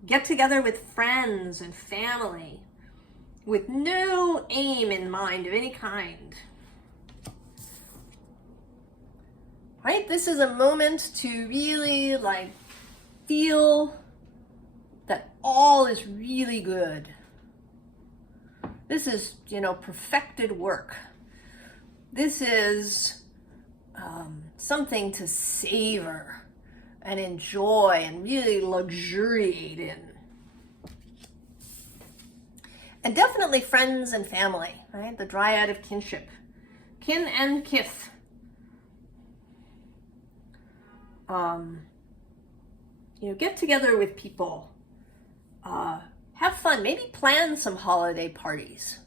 Get together with friends and family. With no aim in mind of any kind. Right? This is a moment to really like feel that all is really good. This is, you know, perfected work. This is something to savor and enjoy and really luxuriate in. And definitely friends and family, right? The Dryad of kinship. Kin and kith. You know, get together with people have fun. Maybe plan some holiday parties.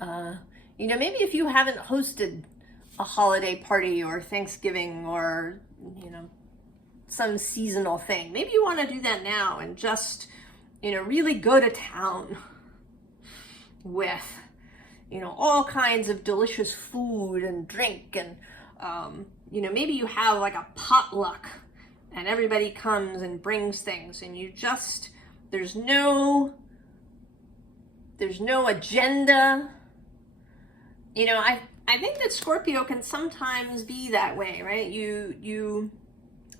You know, maybe if you haven't hosted a holiday party or Thanksgiving or, you know, some seasonal thing, maybe you want to do that now and just, you know, really go to town with, you know, all kinds of delicious food and drink. And, you know, maybe you have like a potluck and everybody comes and brings things and you just, there's no agenda. You know, I think that Scorpio can sometimes be that way, right?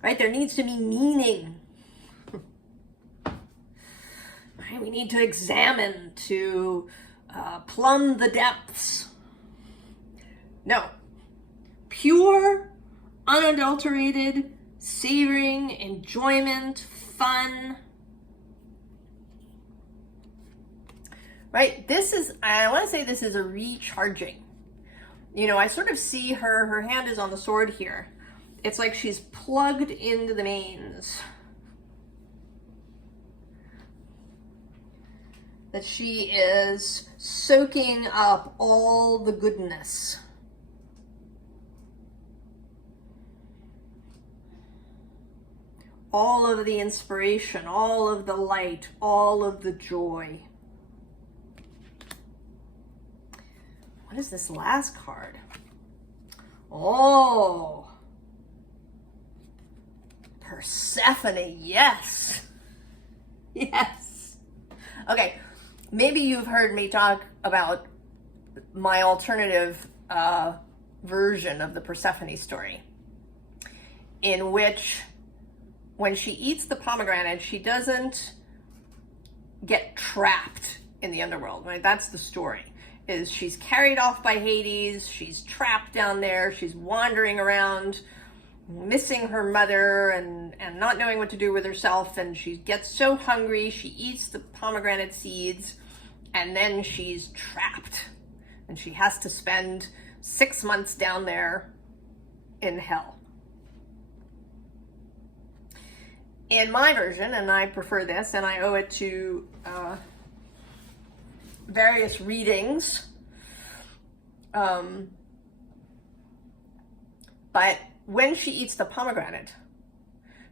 Right? There needs to be meaning. Right? We need to examine, to plumb the depths. No. Pure, unadulterated, savoring, enjoyment, fun. Right? I want to say this is a recharging. You know, I sort of see her hand is on the sword here. It's like she's plugged into the mains. That she is soaking up all the goodness. All of the inspiration, all of the light, all of the joy. What is this last card? Oh, Persephone, yes. Yes. Okay, maybe you've heard me talk about my alternative version of the Persephone story, in which when she eats the pomegranate, she doesn't get trapped in the underworld, right? That's the story. Is she's carried off by Hades, she's trapped down there, she's wandering around, missing her mother and not knowing what to do with herself, and she gets so hungry, she eats the pomegranate seeds, and then she's trapped. And she has to spend 6 months down there in hell. In my version, and I prefer this, and I owe it to various readings, but when she eats the pomegranate,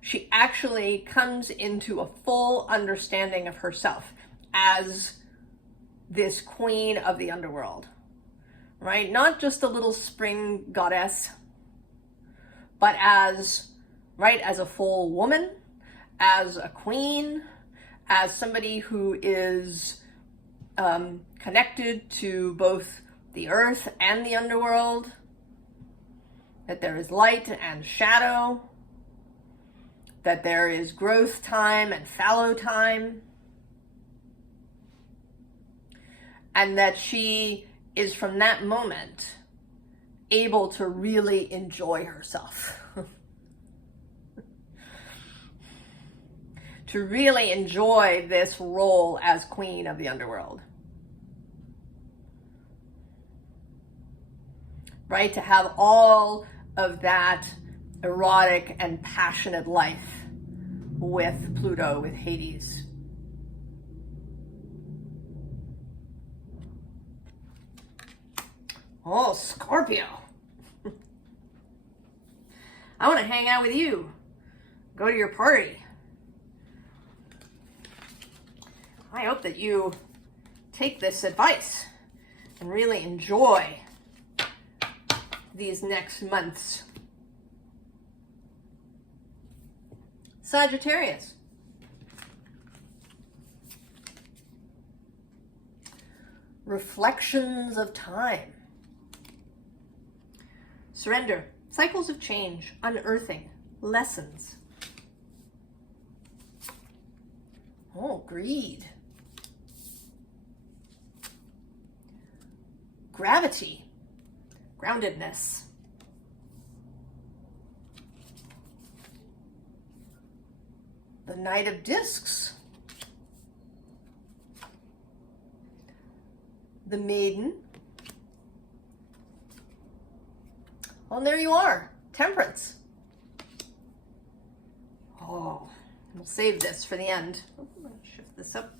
she actually comes into a full understanding of herself as this queen of the underworld, right? Not just a little spring goddess, but as a full woman, as a queen, as somebody who is connected to both the earth and the underworld, that there is light and shadow, that there is growth time and fallow time, and that she is from that moment able to really enjoy herself. To really enjoy this role as queen of the underworld. Right? To have all of that erotic and passionate life with Pluto, with Hades. Oh, Scorpio. I want to hang out with you. Go to your party. I hope that you take this advice and really enjoy these next months. Sagittarius. Reflections of time. Surrender. Cycles of change. Unearthing. Lessons. Oh, greed. Gravity. Groundedness. The Knight of Discs. The Maiden. Oh, and there you are. Temperance. Oh, We'll save this for the end. I'm going to shift this up.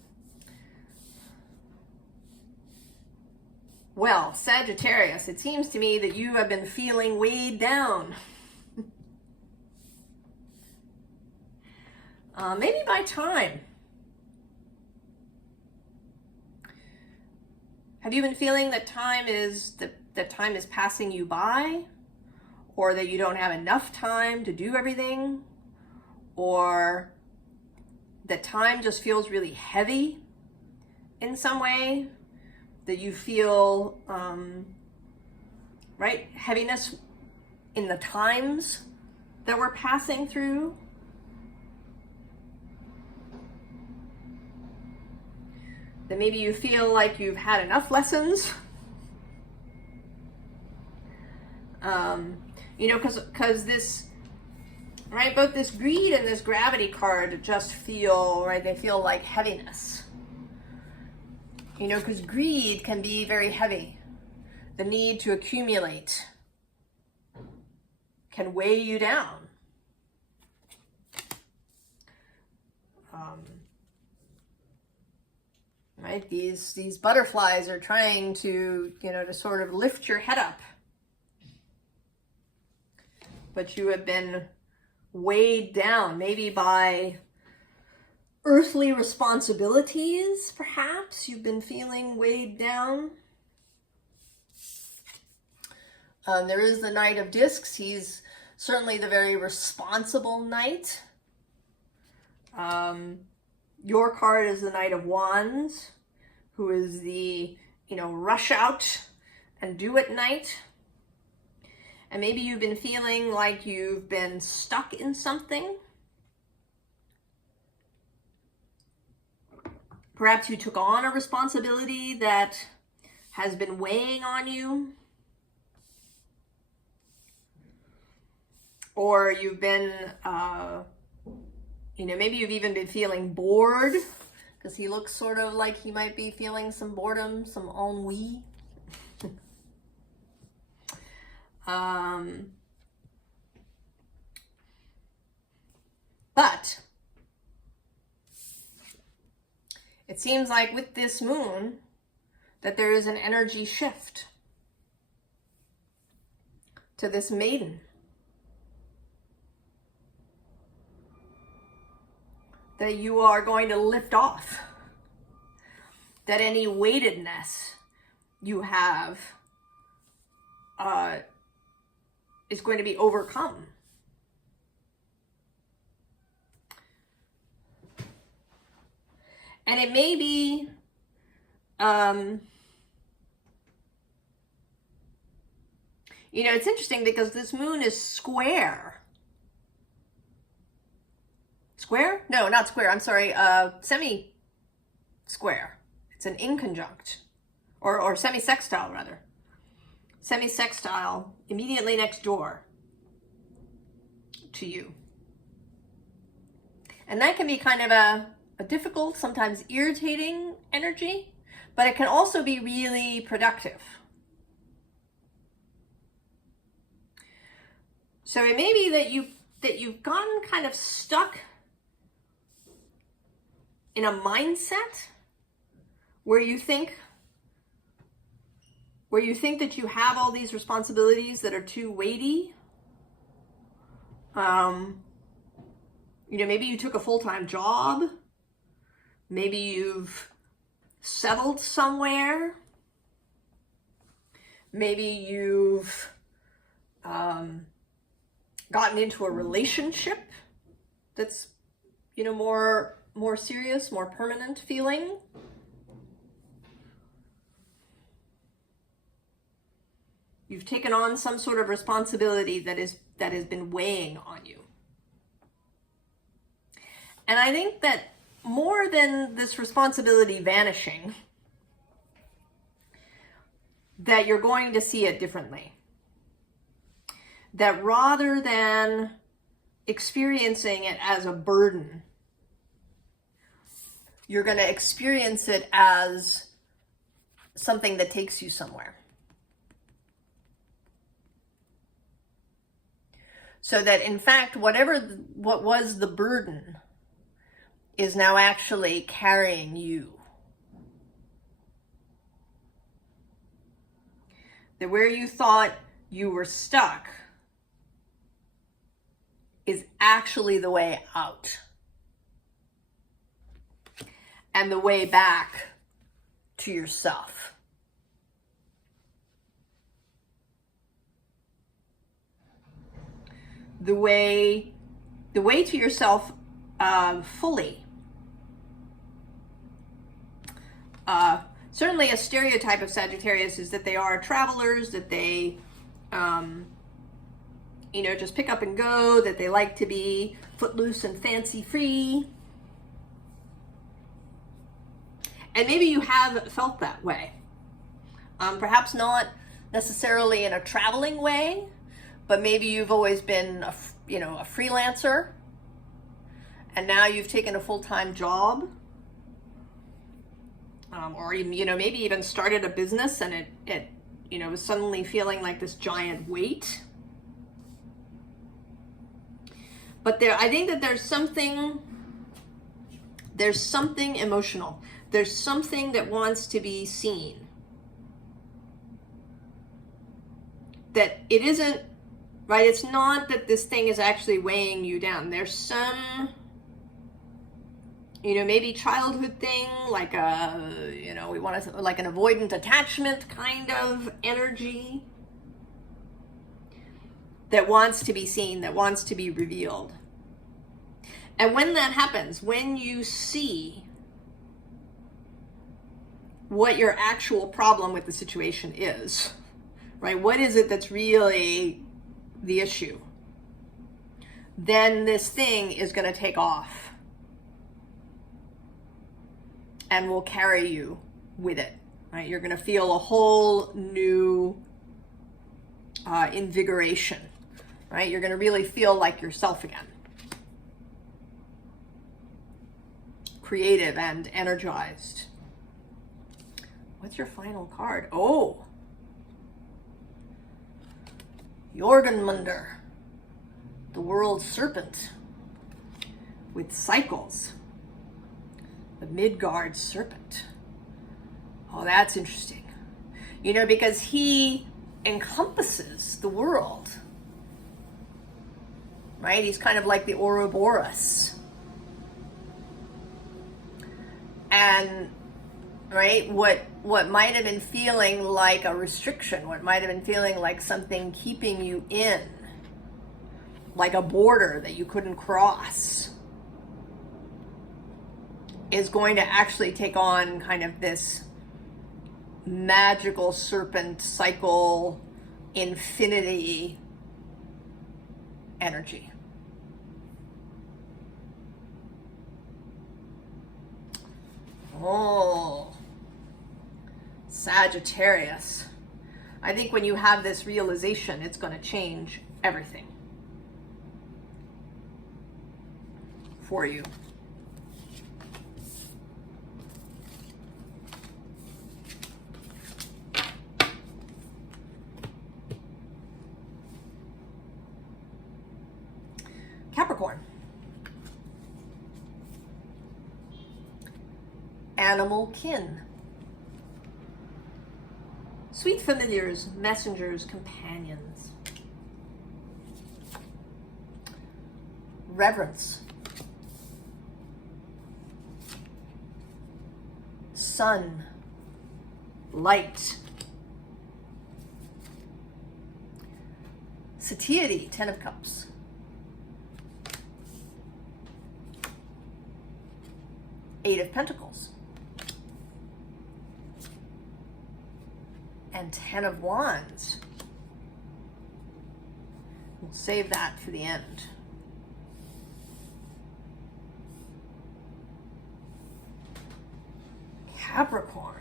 Well, Sagittarius, it seems to me that you have been feeling weighed down. Maybe by time. Have you been feeling that time is passing you by, or that you don't have enough time to do everything, or that time just feels really heavy in some way, that you feel right, heaviness in the times that we're passing through? That maybe you feel like you've had enough lessons. You know, because this, right, both this greed and this gravity card just feel, right, they feel like heaviness. You know, because greed can be very heavy. The need to accumulate can weigh you down. Right? These butterflies are trying to, you know, to sort of lift your head up. But you have been weighed down, maybe by earthly responsibilities, perhaps. You've been feeling weighed down. There is the Knight of Discs. He's certainly the very responsible knight. Your card is the Knight of Wands, who is the, you know, rush out and do it knight. And maybe you've been feeling like you've been stuck in something. Perhaps you took on a responsibility that has been weighing on you. Or you've been, you know, maybe you've even been feeling bored, because he looks sort of like he might be feeling some boredom, some ennui. But it seems like with this moon that there is an energy shift to this maiden. That you are going to lift off. That any weightedness you have is going to be overcome. And it may be, you know, it's interesting because this moon is square. Square? No, not square. I'm sorry. Semi-square. It's an inconjunct. Or semi-sextile, rather. Semi-sextile, immediately next door to you. And that can be kind of a difficult, sometimes irritating energy, but it can also be really productive. So it may be that you've gotten kind of stuck in a mindset where you think that you have all these responsibilities that are too weighty. You know, maybe you took a full-time job. Maybe you've settled somewhere. Maybe you've gotten into a relationship that's, you know, more serious, more permanent feeling. You've taken on some sort of responsibility that has been weighing on you. And I think that more than this responsibility vanishing, that you're going to see it differently. That rather than experiencing it as a burden, you're going to experience it as something that takes you somewhere. So that in fact, what was the burden is now actually carrying you. That where you thought you were stuck is actually the way out. And the way back to yourself. The way to yourself fully. Certainly a stereotype of Sagittarius is that they are travelers, that they, just pick up and go, that they like to be footloose and fancy free. And maybe you have felt that way. Perhaps not necessarily in a traveling way, but maybe you've always been a freelancer, and now you've taken a full-time job, or even, maybe even started a business, and it was suddenly feeling like this giant weight. But I think that there's something emotional. There's something that wants to be seen. That it isn't, right? It's not that this thing is actually weighing you down. There's some, maybe childhood thing, like we want to, like an avoidant attachment kind of energy that wants to be seen, that wants to be revealed. And when that happens, when you see what your actual problem with the situation is, right? What is it that's really the issue? Then this thing is going to take off and will carry you with it, right? You're going to feel a whole new invigoration, right? You're going to really feel like yourself again. Creative and energized. What's your final card? Oh, Jorgenmunder, the world serpent with cycles, the Midgard serpent. Oh, that's interesting. Because he encompasses the world, right? He's kind of like the Ouroboros. And right, what might have been feeling like a restriction, what might have been feeling like something keeping you in, like a border that you couldn't cross, is going to actually take on kind of this magical serpent cycle infinity energy. Oh, Sagittarius. I think when you have this realization, it's going to change everything for you. Capricorn. Animal kin. Sweet familiars, messengers, companions. Reverence. Sun. Light. Satiety, 10 of Cups. Eight of Pentacles. And 10 of Wands. We'll save that for the end. Capricorn.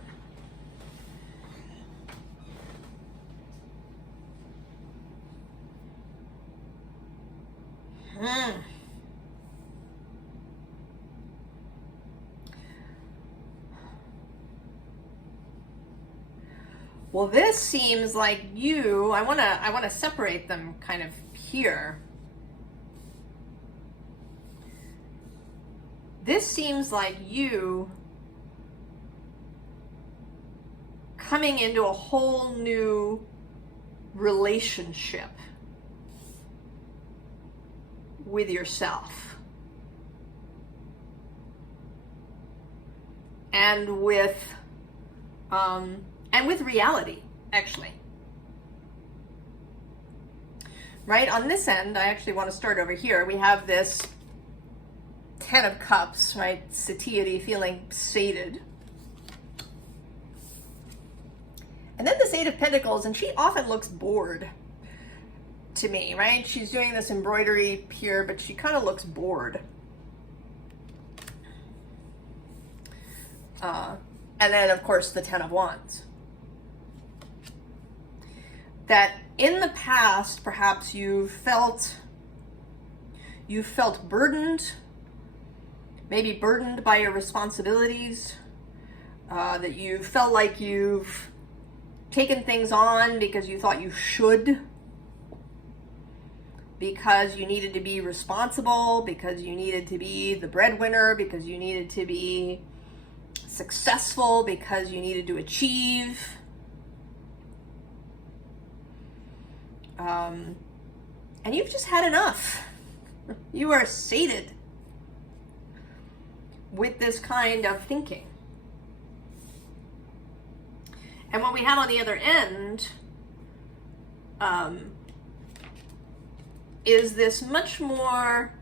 Well, this seems like you, I want to separate them kind of here. this seems like you coming into a whole new relationship with yourself and with reality, actually. Right on this end, I actually want to start over here. We have this Ten of Cups, right? Satiety, feeling sated. And then this Eight of Pentacles, and she often looks bored to me, right? She's doing this embroidery here, but she kind of looks bored. And then, of course, the Ten of Wands. That in the past, perhaps you felt burdened, maybe burdened by your responsibilities, that you felt like you've taken things on because you thought you should, because you needed to be responsible, because you needed to be the breadwinner, because you needed to be successful, because you needed to achieve. And you've just had enough. You are sated with this kind of thinking. And what we have on the other end is this much more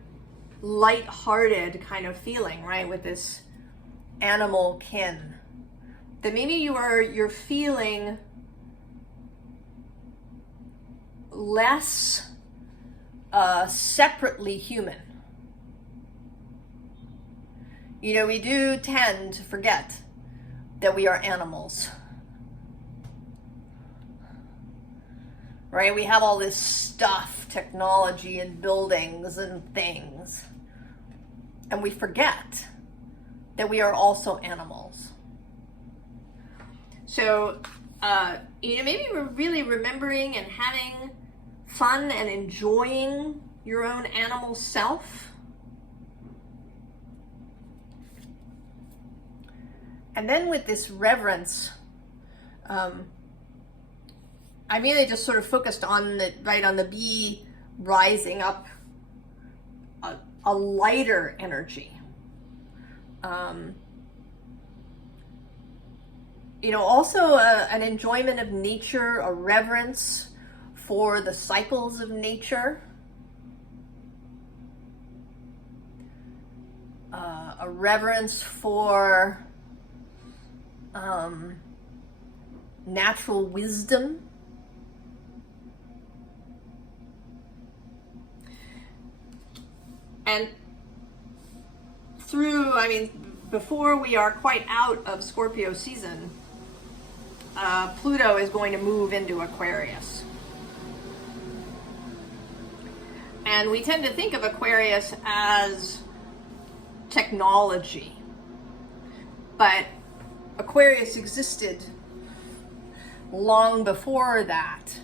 light-hearted kind of feeling, right? With this animal kin. That maybe you're feeling less separately human. You know, we do tend to forget that we are animals. Right? We have all this stuff, technology and buildings and things. And we forget that we are also animals. So, you know, maybe we're really remembering and having fun and enjoying your own animal self. And then with this reverence, I really just sort of focused on the bee rising up a lighter energy. You know, also an enjoyment of nature, a reverence for the cycles of nature, a reverence for natural wisdom. And through, I mean, before we are quite out of Scorpio season, Pluto is going to move into Aquarius. And we tend to think of Aquarius as technology. But Aquarius existed long before that.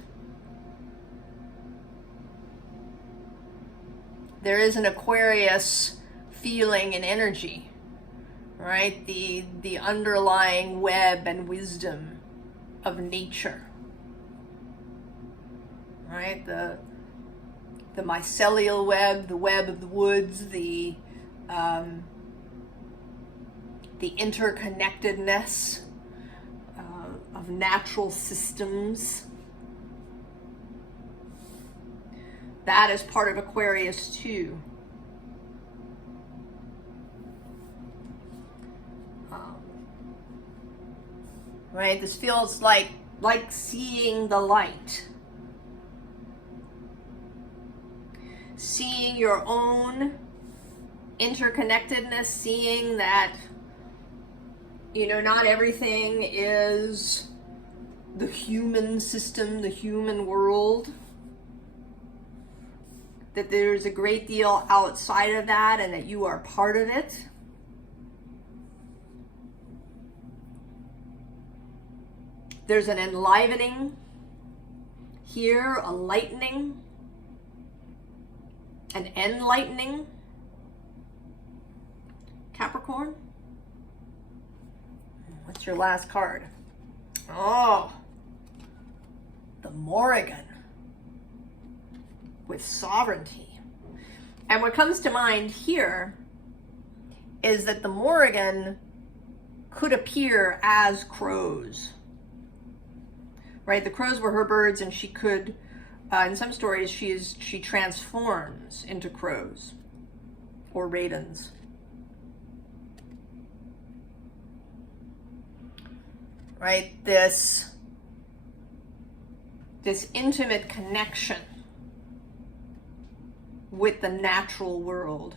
There is an Aquarius feeling and energy, right? The underlying web and wisdom of nature, right? The mycelial web, the web of the woods, the interconnectedness of natural systems. That is part of Aquarius too. Right? This feels like seeing the light. Seeing your own interconnectedness, seeing that, you know, not everything is the human system, the human world. That there's a great deal outside of that and that you are part of it. There's an enlivening here, a lightening, an enlightening. Capricorn? What's your last card? Oh, the Morrigan with sovereignty. And what comes to mind here is that the Morrigan could appear as crows, right? The crows were her birds, and she could, in some stories, she transforms into crows or ravens. Right? This intimate connection with the natural world.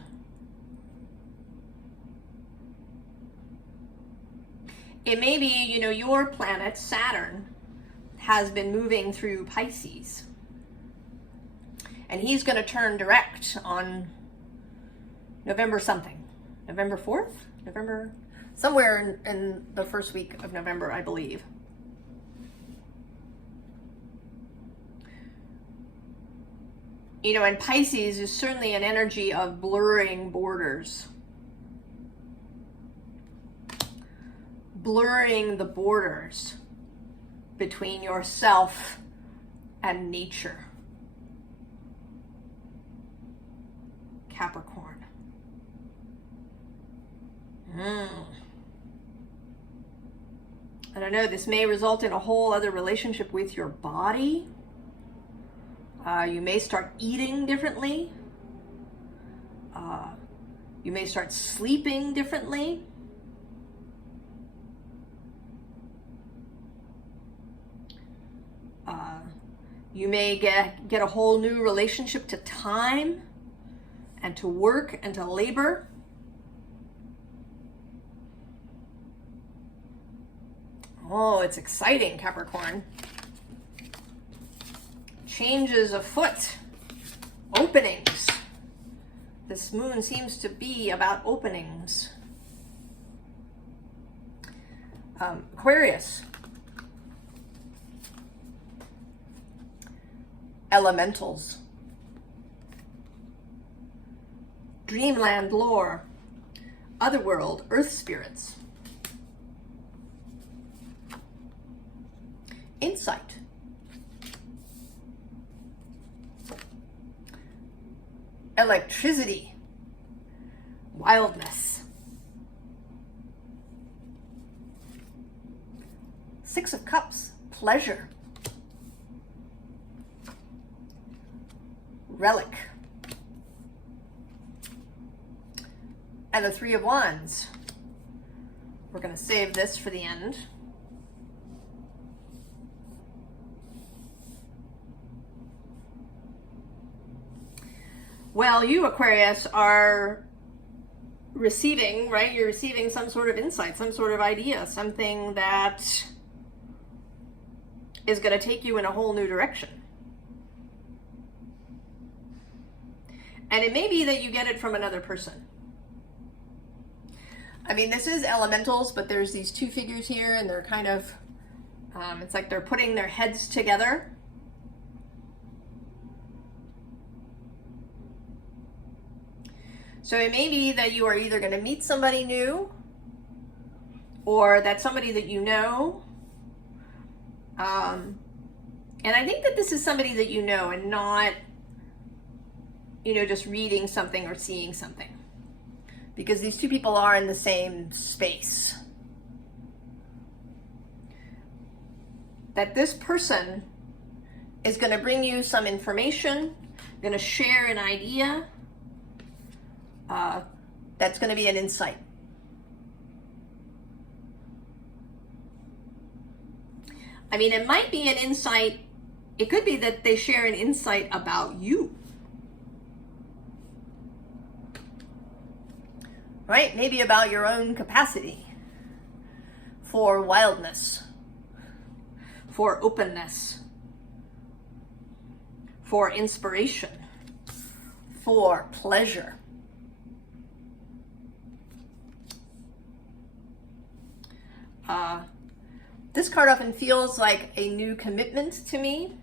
It may be, you know, your planet, Saturn, has been moving through Pisces. And he's going to turn direct on November something. November 4th? November, somewhere in the first week of November, I believe. You know, and Pisces is certainly an energy of blurring borders. Blurring the borders between yourself and nature. Capricorn. I don't know, this may result in a whole other relationship with your body. You may start eating differently. You may start sleeping differently. You may get a whole new relationship to time and to work and to labor. Oh, it's exciting, Capricorn. Changes afoot. Openings. This moon seems to be about openings. Aquarius. Elementals. Dreamland lore. Otherworld. Earth spirits. Insight. Electricity. Wildness. Six of Cups. Pleasure. Relic. And the Three of Wands. We're going to save this for the end. Well, you, Aquarius, are receiving, right? You're receiving some sort of insight, some sort of idea, something that is going to take you in a whole new direction. And it may be that you get it from another person. I mean, this is elementals, but there's these two figures here, and they're kind of, it's like they're putting their heads together. So it may be that you are either going to meet somebody new, or that somebody that you know. And I think that this is somebody that you know, and not, you know, just reading something or seeing something. Because these two people are in the same space. That this person is going to bring you some information, going to share an idea, that's going to be an insight. I mean, it might be an insight. It could be that they share an insight about you. Right? Maybe about your own capacity for wildness, for openness, for inspiration, for pleasure. This card often feels like a new commitment to me.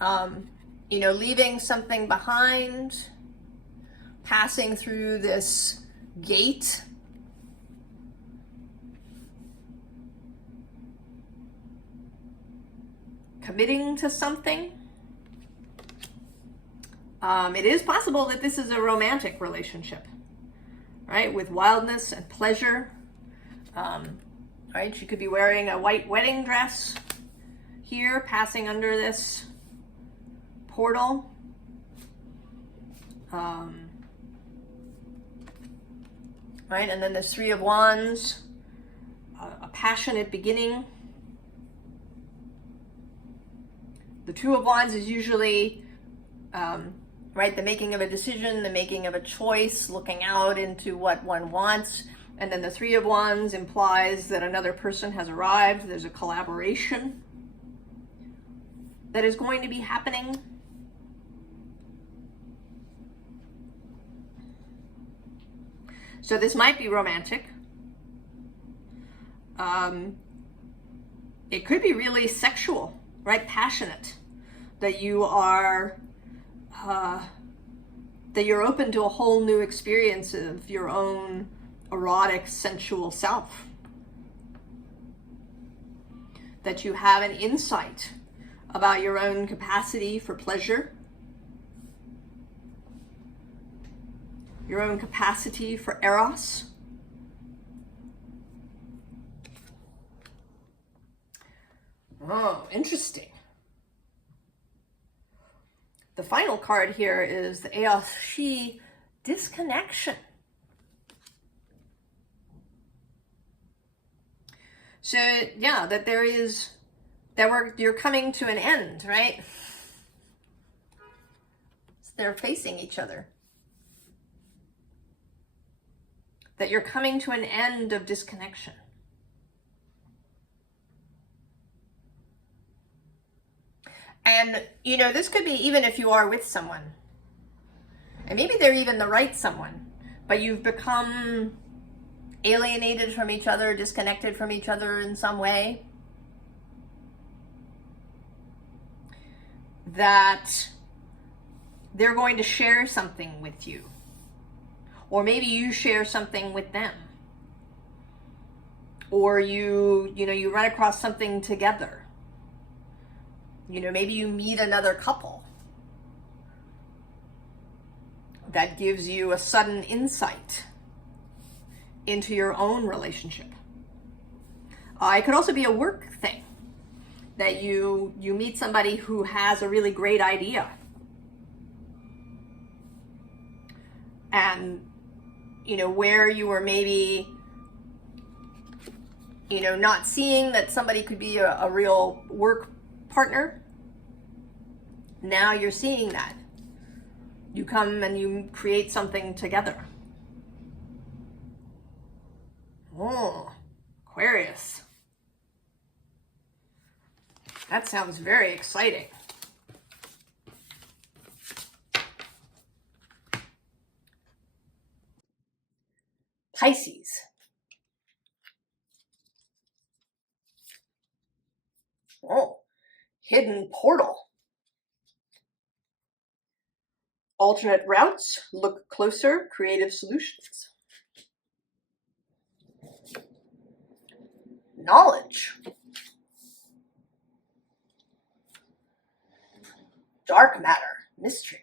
You know, leaving something behind, passing through this gate. Committing to something. It is possible that this is a romantic relationship, right? With wildness and pleasure. Right? She could be wearing a white wedding dress here, passing under this portal. Right? And then there's Three of Wands, a passionate beginning. The Two of Wands is usually, right, the making of a decision, the making of a choice, looking out into what one wants. And then the Three of Wands implies that another person has arrived. There's a collaboration that is going to be happening. So this might be romantic. It could be really sexual, right? Passionate. That you are, that you're open to a whole new experience of your own erotic, sensual self. That you have an insight about your own capacity for pleasure. Your own capacity for eros. Oh, interesting. The final card here is the Eos-She disconnection. So yeah, that there is, you're coming to an end, right? So they're facing each other. That you're coming to an end of disconnection. And, you know, this could be even if you are with someone. And maybe they're even the right someone. But you've become alienated from each other, disconnected from each other in some way. That they're going to share something with you. Or maybe you share something with them. Or you run across something together. You know, maybe you meet another couple that gives you a sudden insight into your own relationship. It could also be a work thing, that you meet somebody who has a really great idea. And, you know, where you were maybe, you know, not seeing that somebody could be a real work partner, now you're seeing that. You come and you create something together. Oh, Aquarius. That sounds very exciting. Pisces. Oh, hidden portal. Alternate routes, look closer, creative solutions. Knowledge. Dark matter, mystery.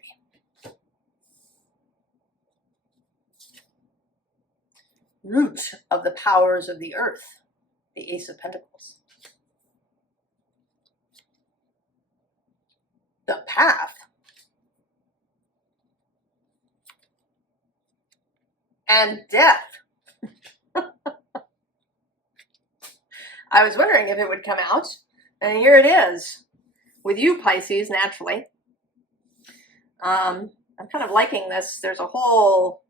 Root of the powers of the earth, the Ace of Pentacles. The path. And death. I was wondering if it would come out, and here it is. With you, Pisces, naturally. I'm kind of liking this. There's a whole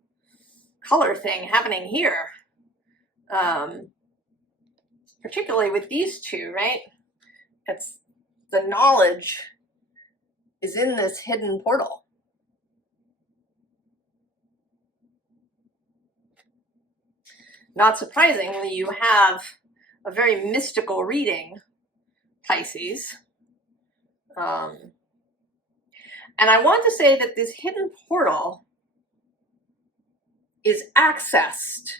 color thing happening here. Particularly with these two, right? It's the knowledge is in this hidden portal. Not surprisingly, you have a very mystical reading, Pisces. And I want to say that this hidden portal is accessed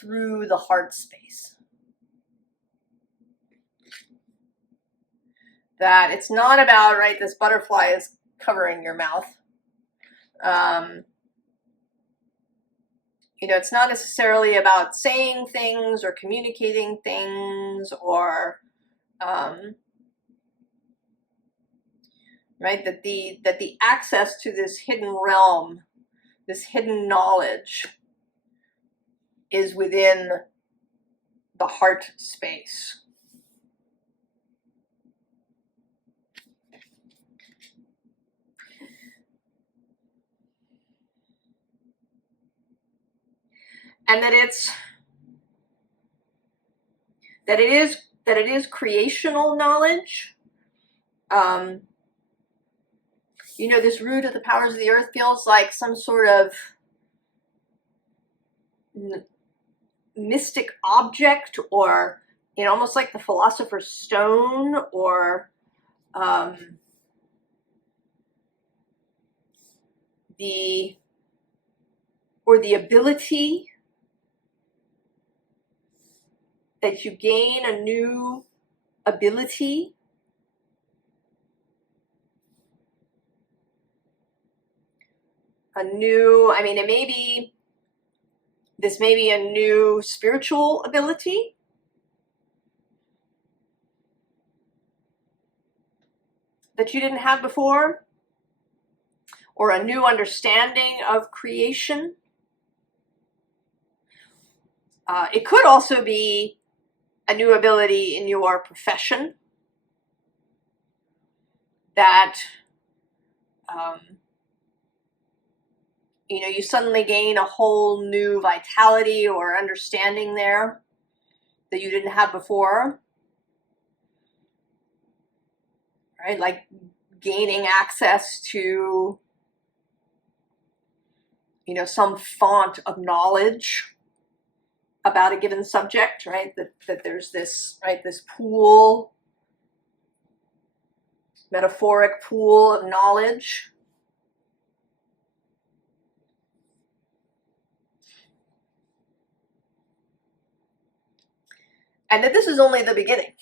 through the heart space. That it's not about, right, this butterfly is covering your mouth. You know, it's not necessarily about saying things or communicating things or, right, that the access to this hidden realm, this hidden knowledge, is within the heart space. And that it is creational knowledge. You know, this root of the powers of the earth feels like some sort of mystic object, or, you know, almost like the Philosopher's Stone, or the ability that you gain a new ability, this may be a new spiritual ability, that you didn't have before, or a new understanding of creation. It could also be a new ability in your profession, that you know, you suddenly gain a whole new vitality or understanding there that you didn't have before, right? Like gaining access to, you know, some font of knowledge about a given subject, right? That there's this, right, this pool, metaphoric pool of knowledge. And that this is only the beginning.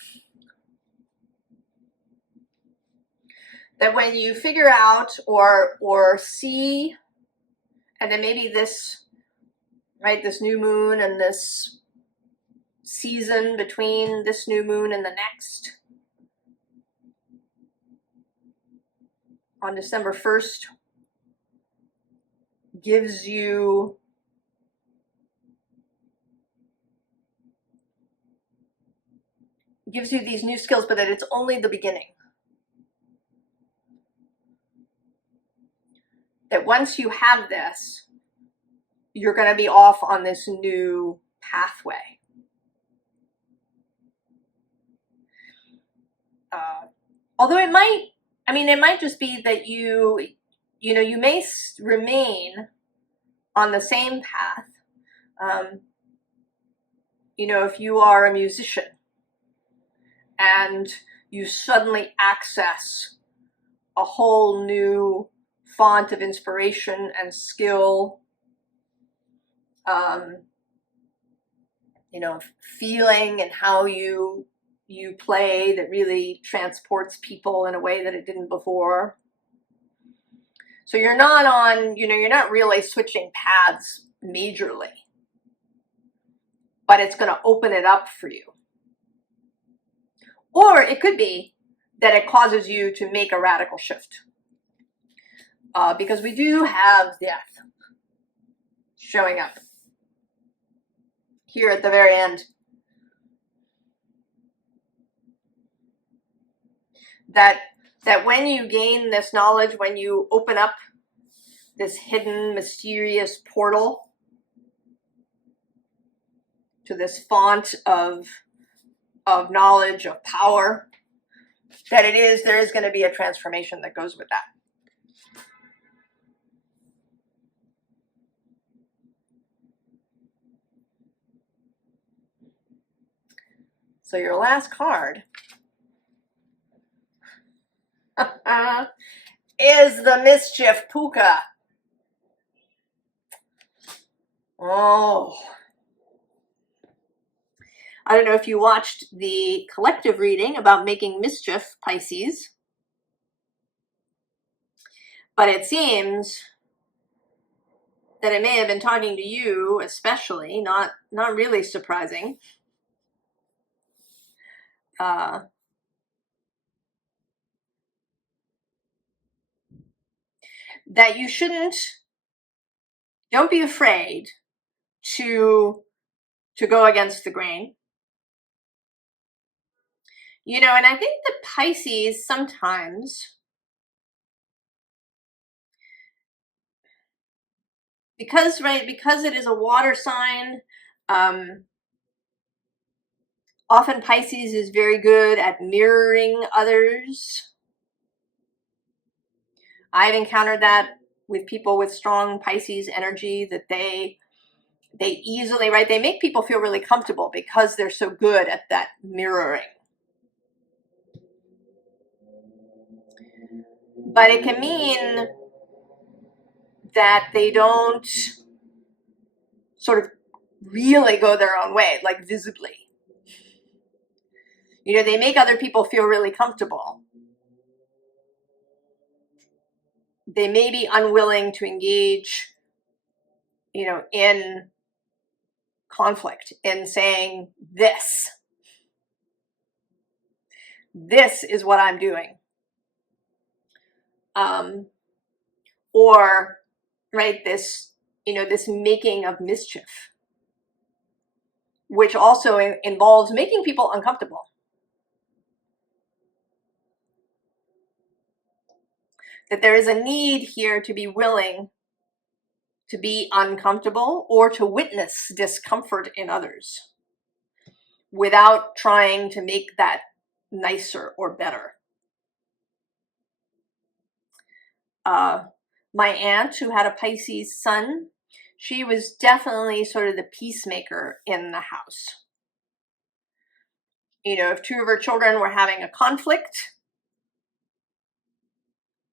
That when you figure out or see, and then maybe this, right, this new moon and this season between this new moon and the next, on December 1st, gives you these new skills, but that it's only the beginning. That once you have this, you're going to be off on this new pathway. Although it might just be that you may remain on the same path. You know, if you are a musician and you suddenly access a whole new font of inspiration and skill, you know, feeling and how you play that really transports people in a way that it didn't before. So you're not on, you know, you're not really switching paths majorly, but it's going to open it up for you. Or it could be that it causes you to make a radical shift. Because we do have death showing up here at the very end. That when you gain this knowledge, when you open up this hidden, mysterious portal to this font of knowledge, of power, that there is going to be a transformation that goes with that. So your last card is the Mischief Puka. Oh, I don't know if you watched the collective reading about making mischief, Pisces, but it seems that it may have been talking to you especially, not really surprising. That you don't be afraid to go against the grain. You know, and I think that Pisces sometimes, because it is a water sign, often Pisces is very good at mirroring others. I've encountered that with people with strong Pisces energy, that they easily, they make people feel really comfortable because they're so good at that mirroring. But it can mean that they don't sort of really go their own way, like visibly. You know, they make other people feel really comfortable. They may be unwilling to engage, you know, in conflict, in saying, this is what I'm doing. Or, this, you know, this making of mischief, which also involves making people uncomfortable. That there is a need here to be willing to be uncomfortable or to witness discomfort in others without trying to make that nicer or better. My aunt, who had a Pisces sun, she was definitely sort of the peacemaker in the house. You know, if two of her children were having a conflict,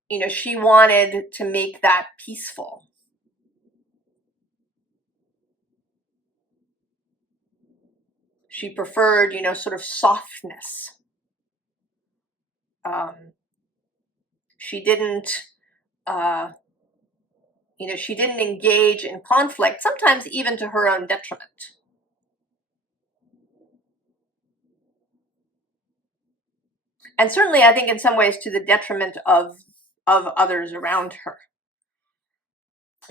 you know, she wanted to make that peaceful. She preferred, you know, sort of softness. She didn't, you know, she didn't engage in conflict, sometimes even to her own detriment. And certainly, I think in some ways to the detriment of others around her.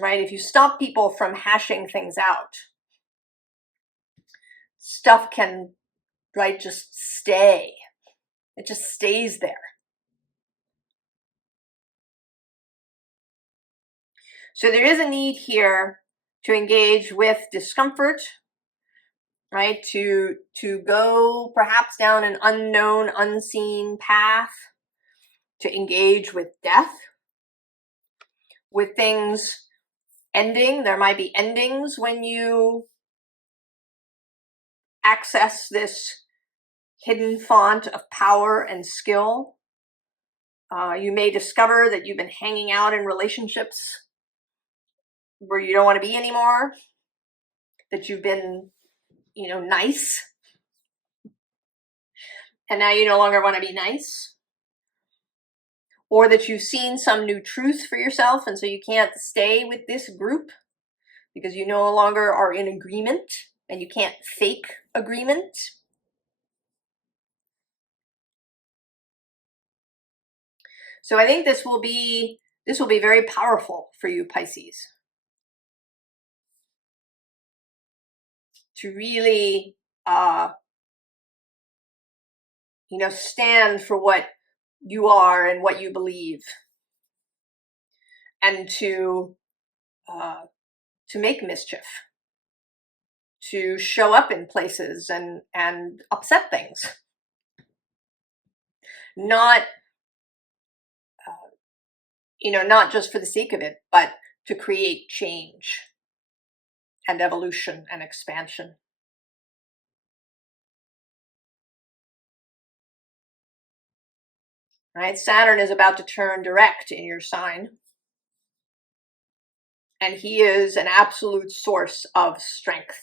Right? If you stop people from hashing things out, stuff can, just stay. It just stays there. So there is a need here to engage with discomfort, right? To go perhaps down an unknown, unseen path, to engage with death, with things ending. There might be endings when you access this hidden font of power and skill. You may discover that you've been hanging out in relationships where you don't want to be anymore, that you've been, you know, nice, and now you no longer want to be nice. Or that you've seen some new truth for yourself, and so you can't stay with this group because you no longer are in agreement, and you can't fake agreement. So I think this will be very powerful for you, Pisces. To really, you know, stand for what you are and what you believe, and to make mischief, to show up in places and upset things, not you know, not just for the sake of it, but to create change and evolution and expansion. Right? Saturn is about to turn direct in your sign. And he is an absolute source of strength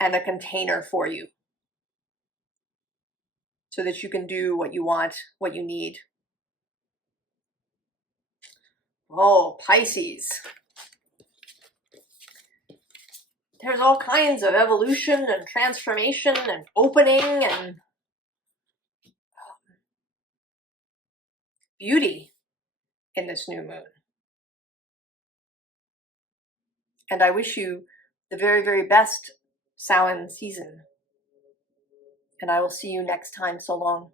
and a container for you so that you can do what you want, what you need. Oh, Pisces. There's all kinds of evolution and transformation and opening and beauty in this new moon. And I wish you the very, very best Samhain season. And I will see you next time. So long.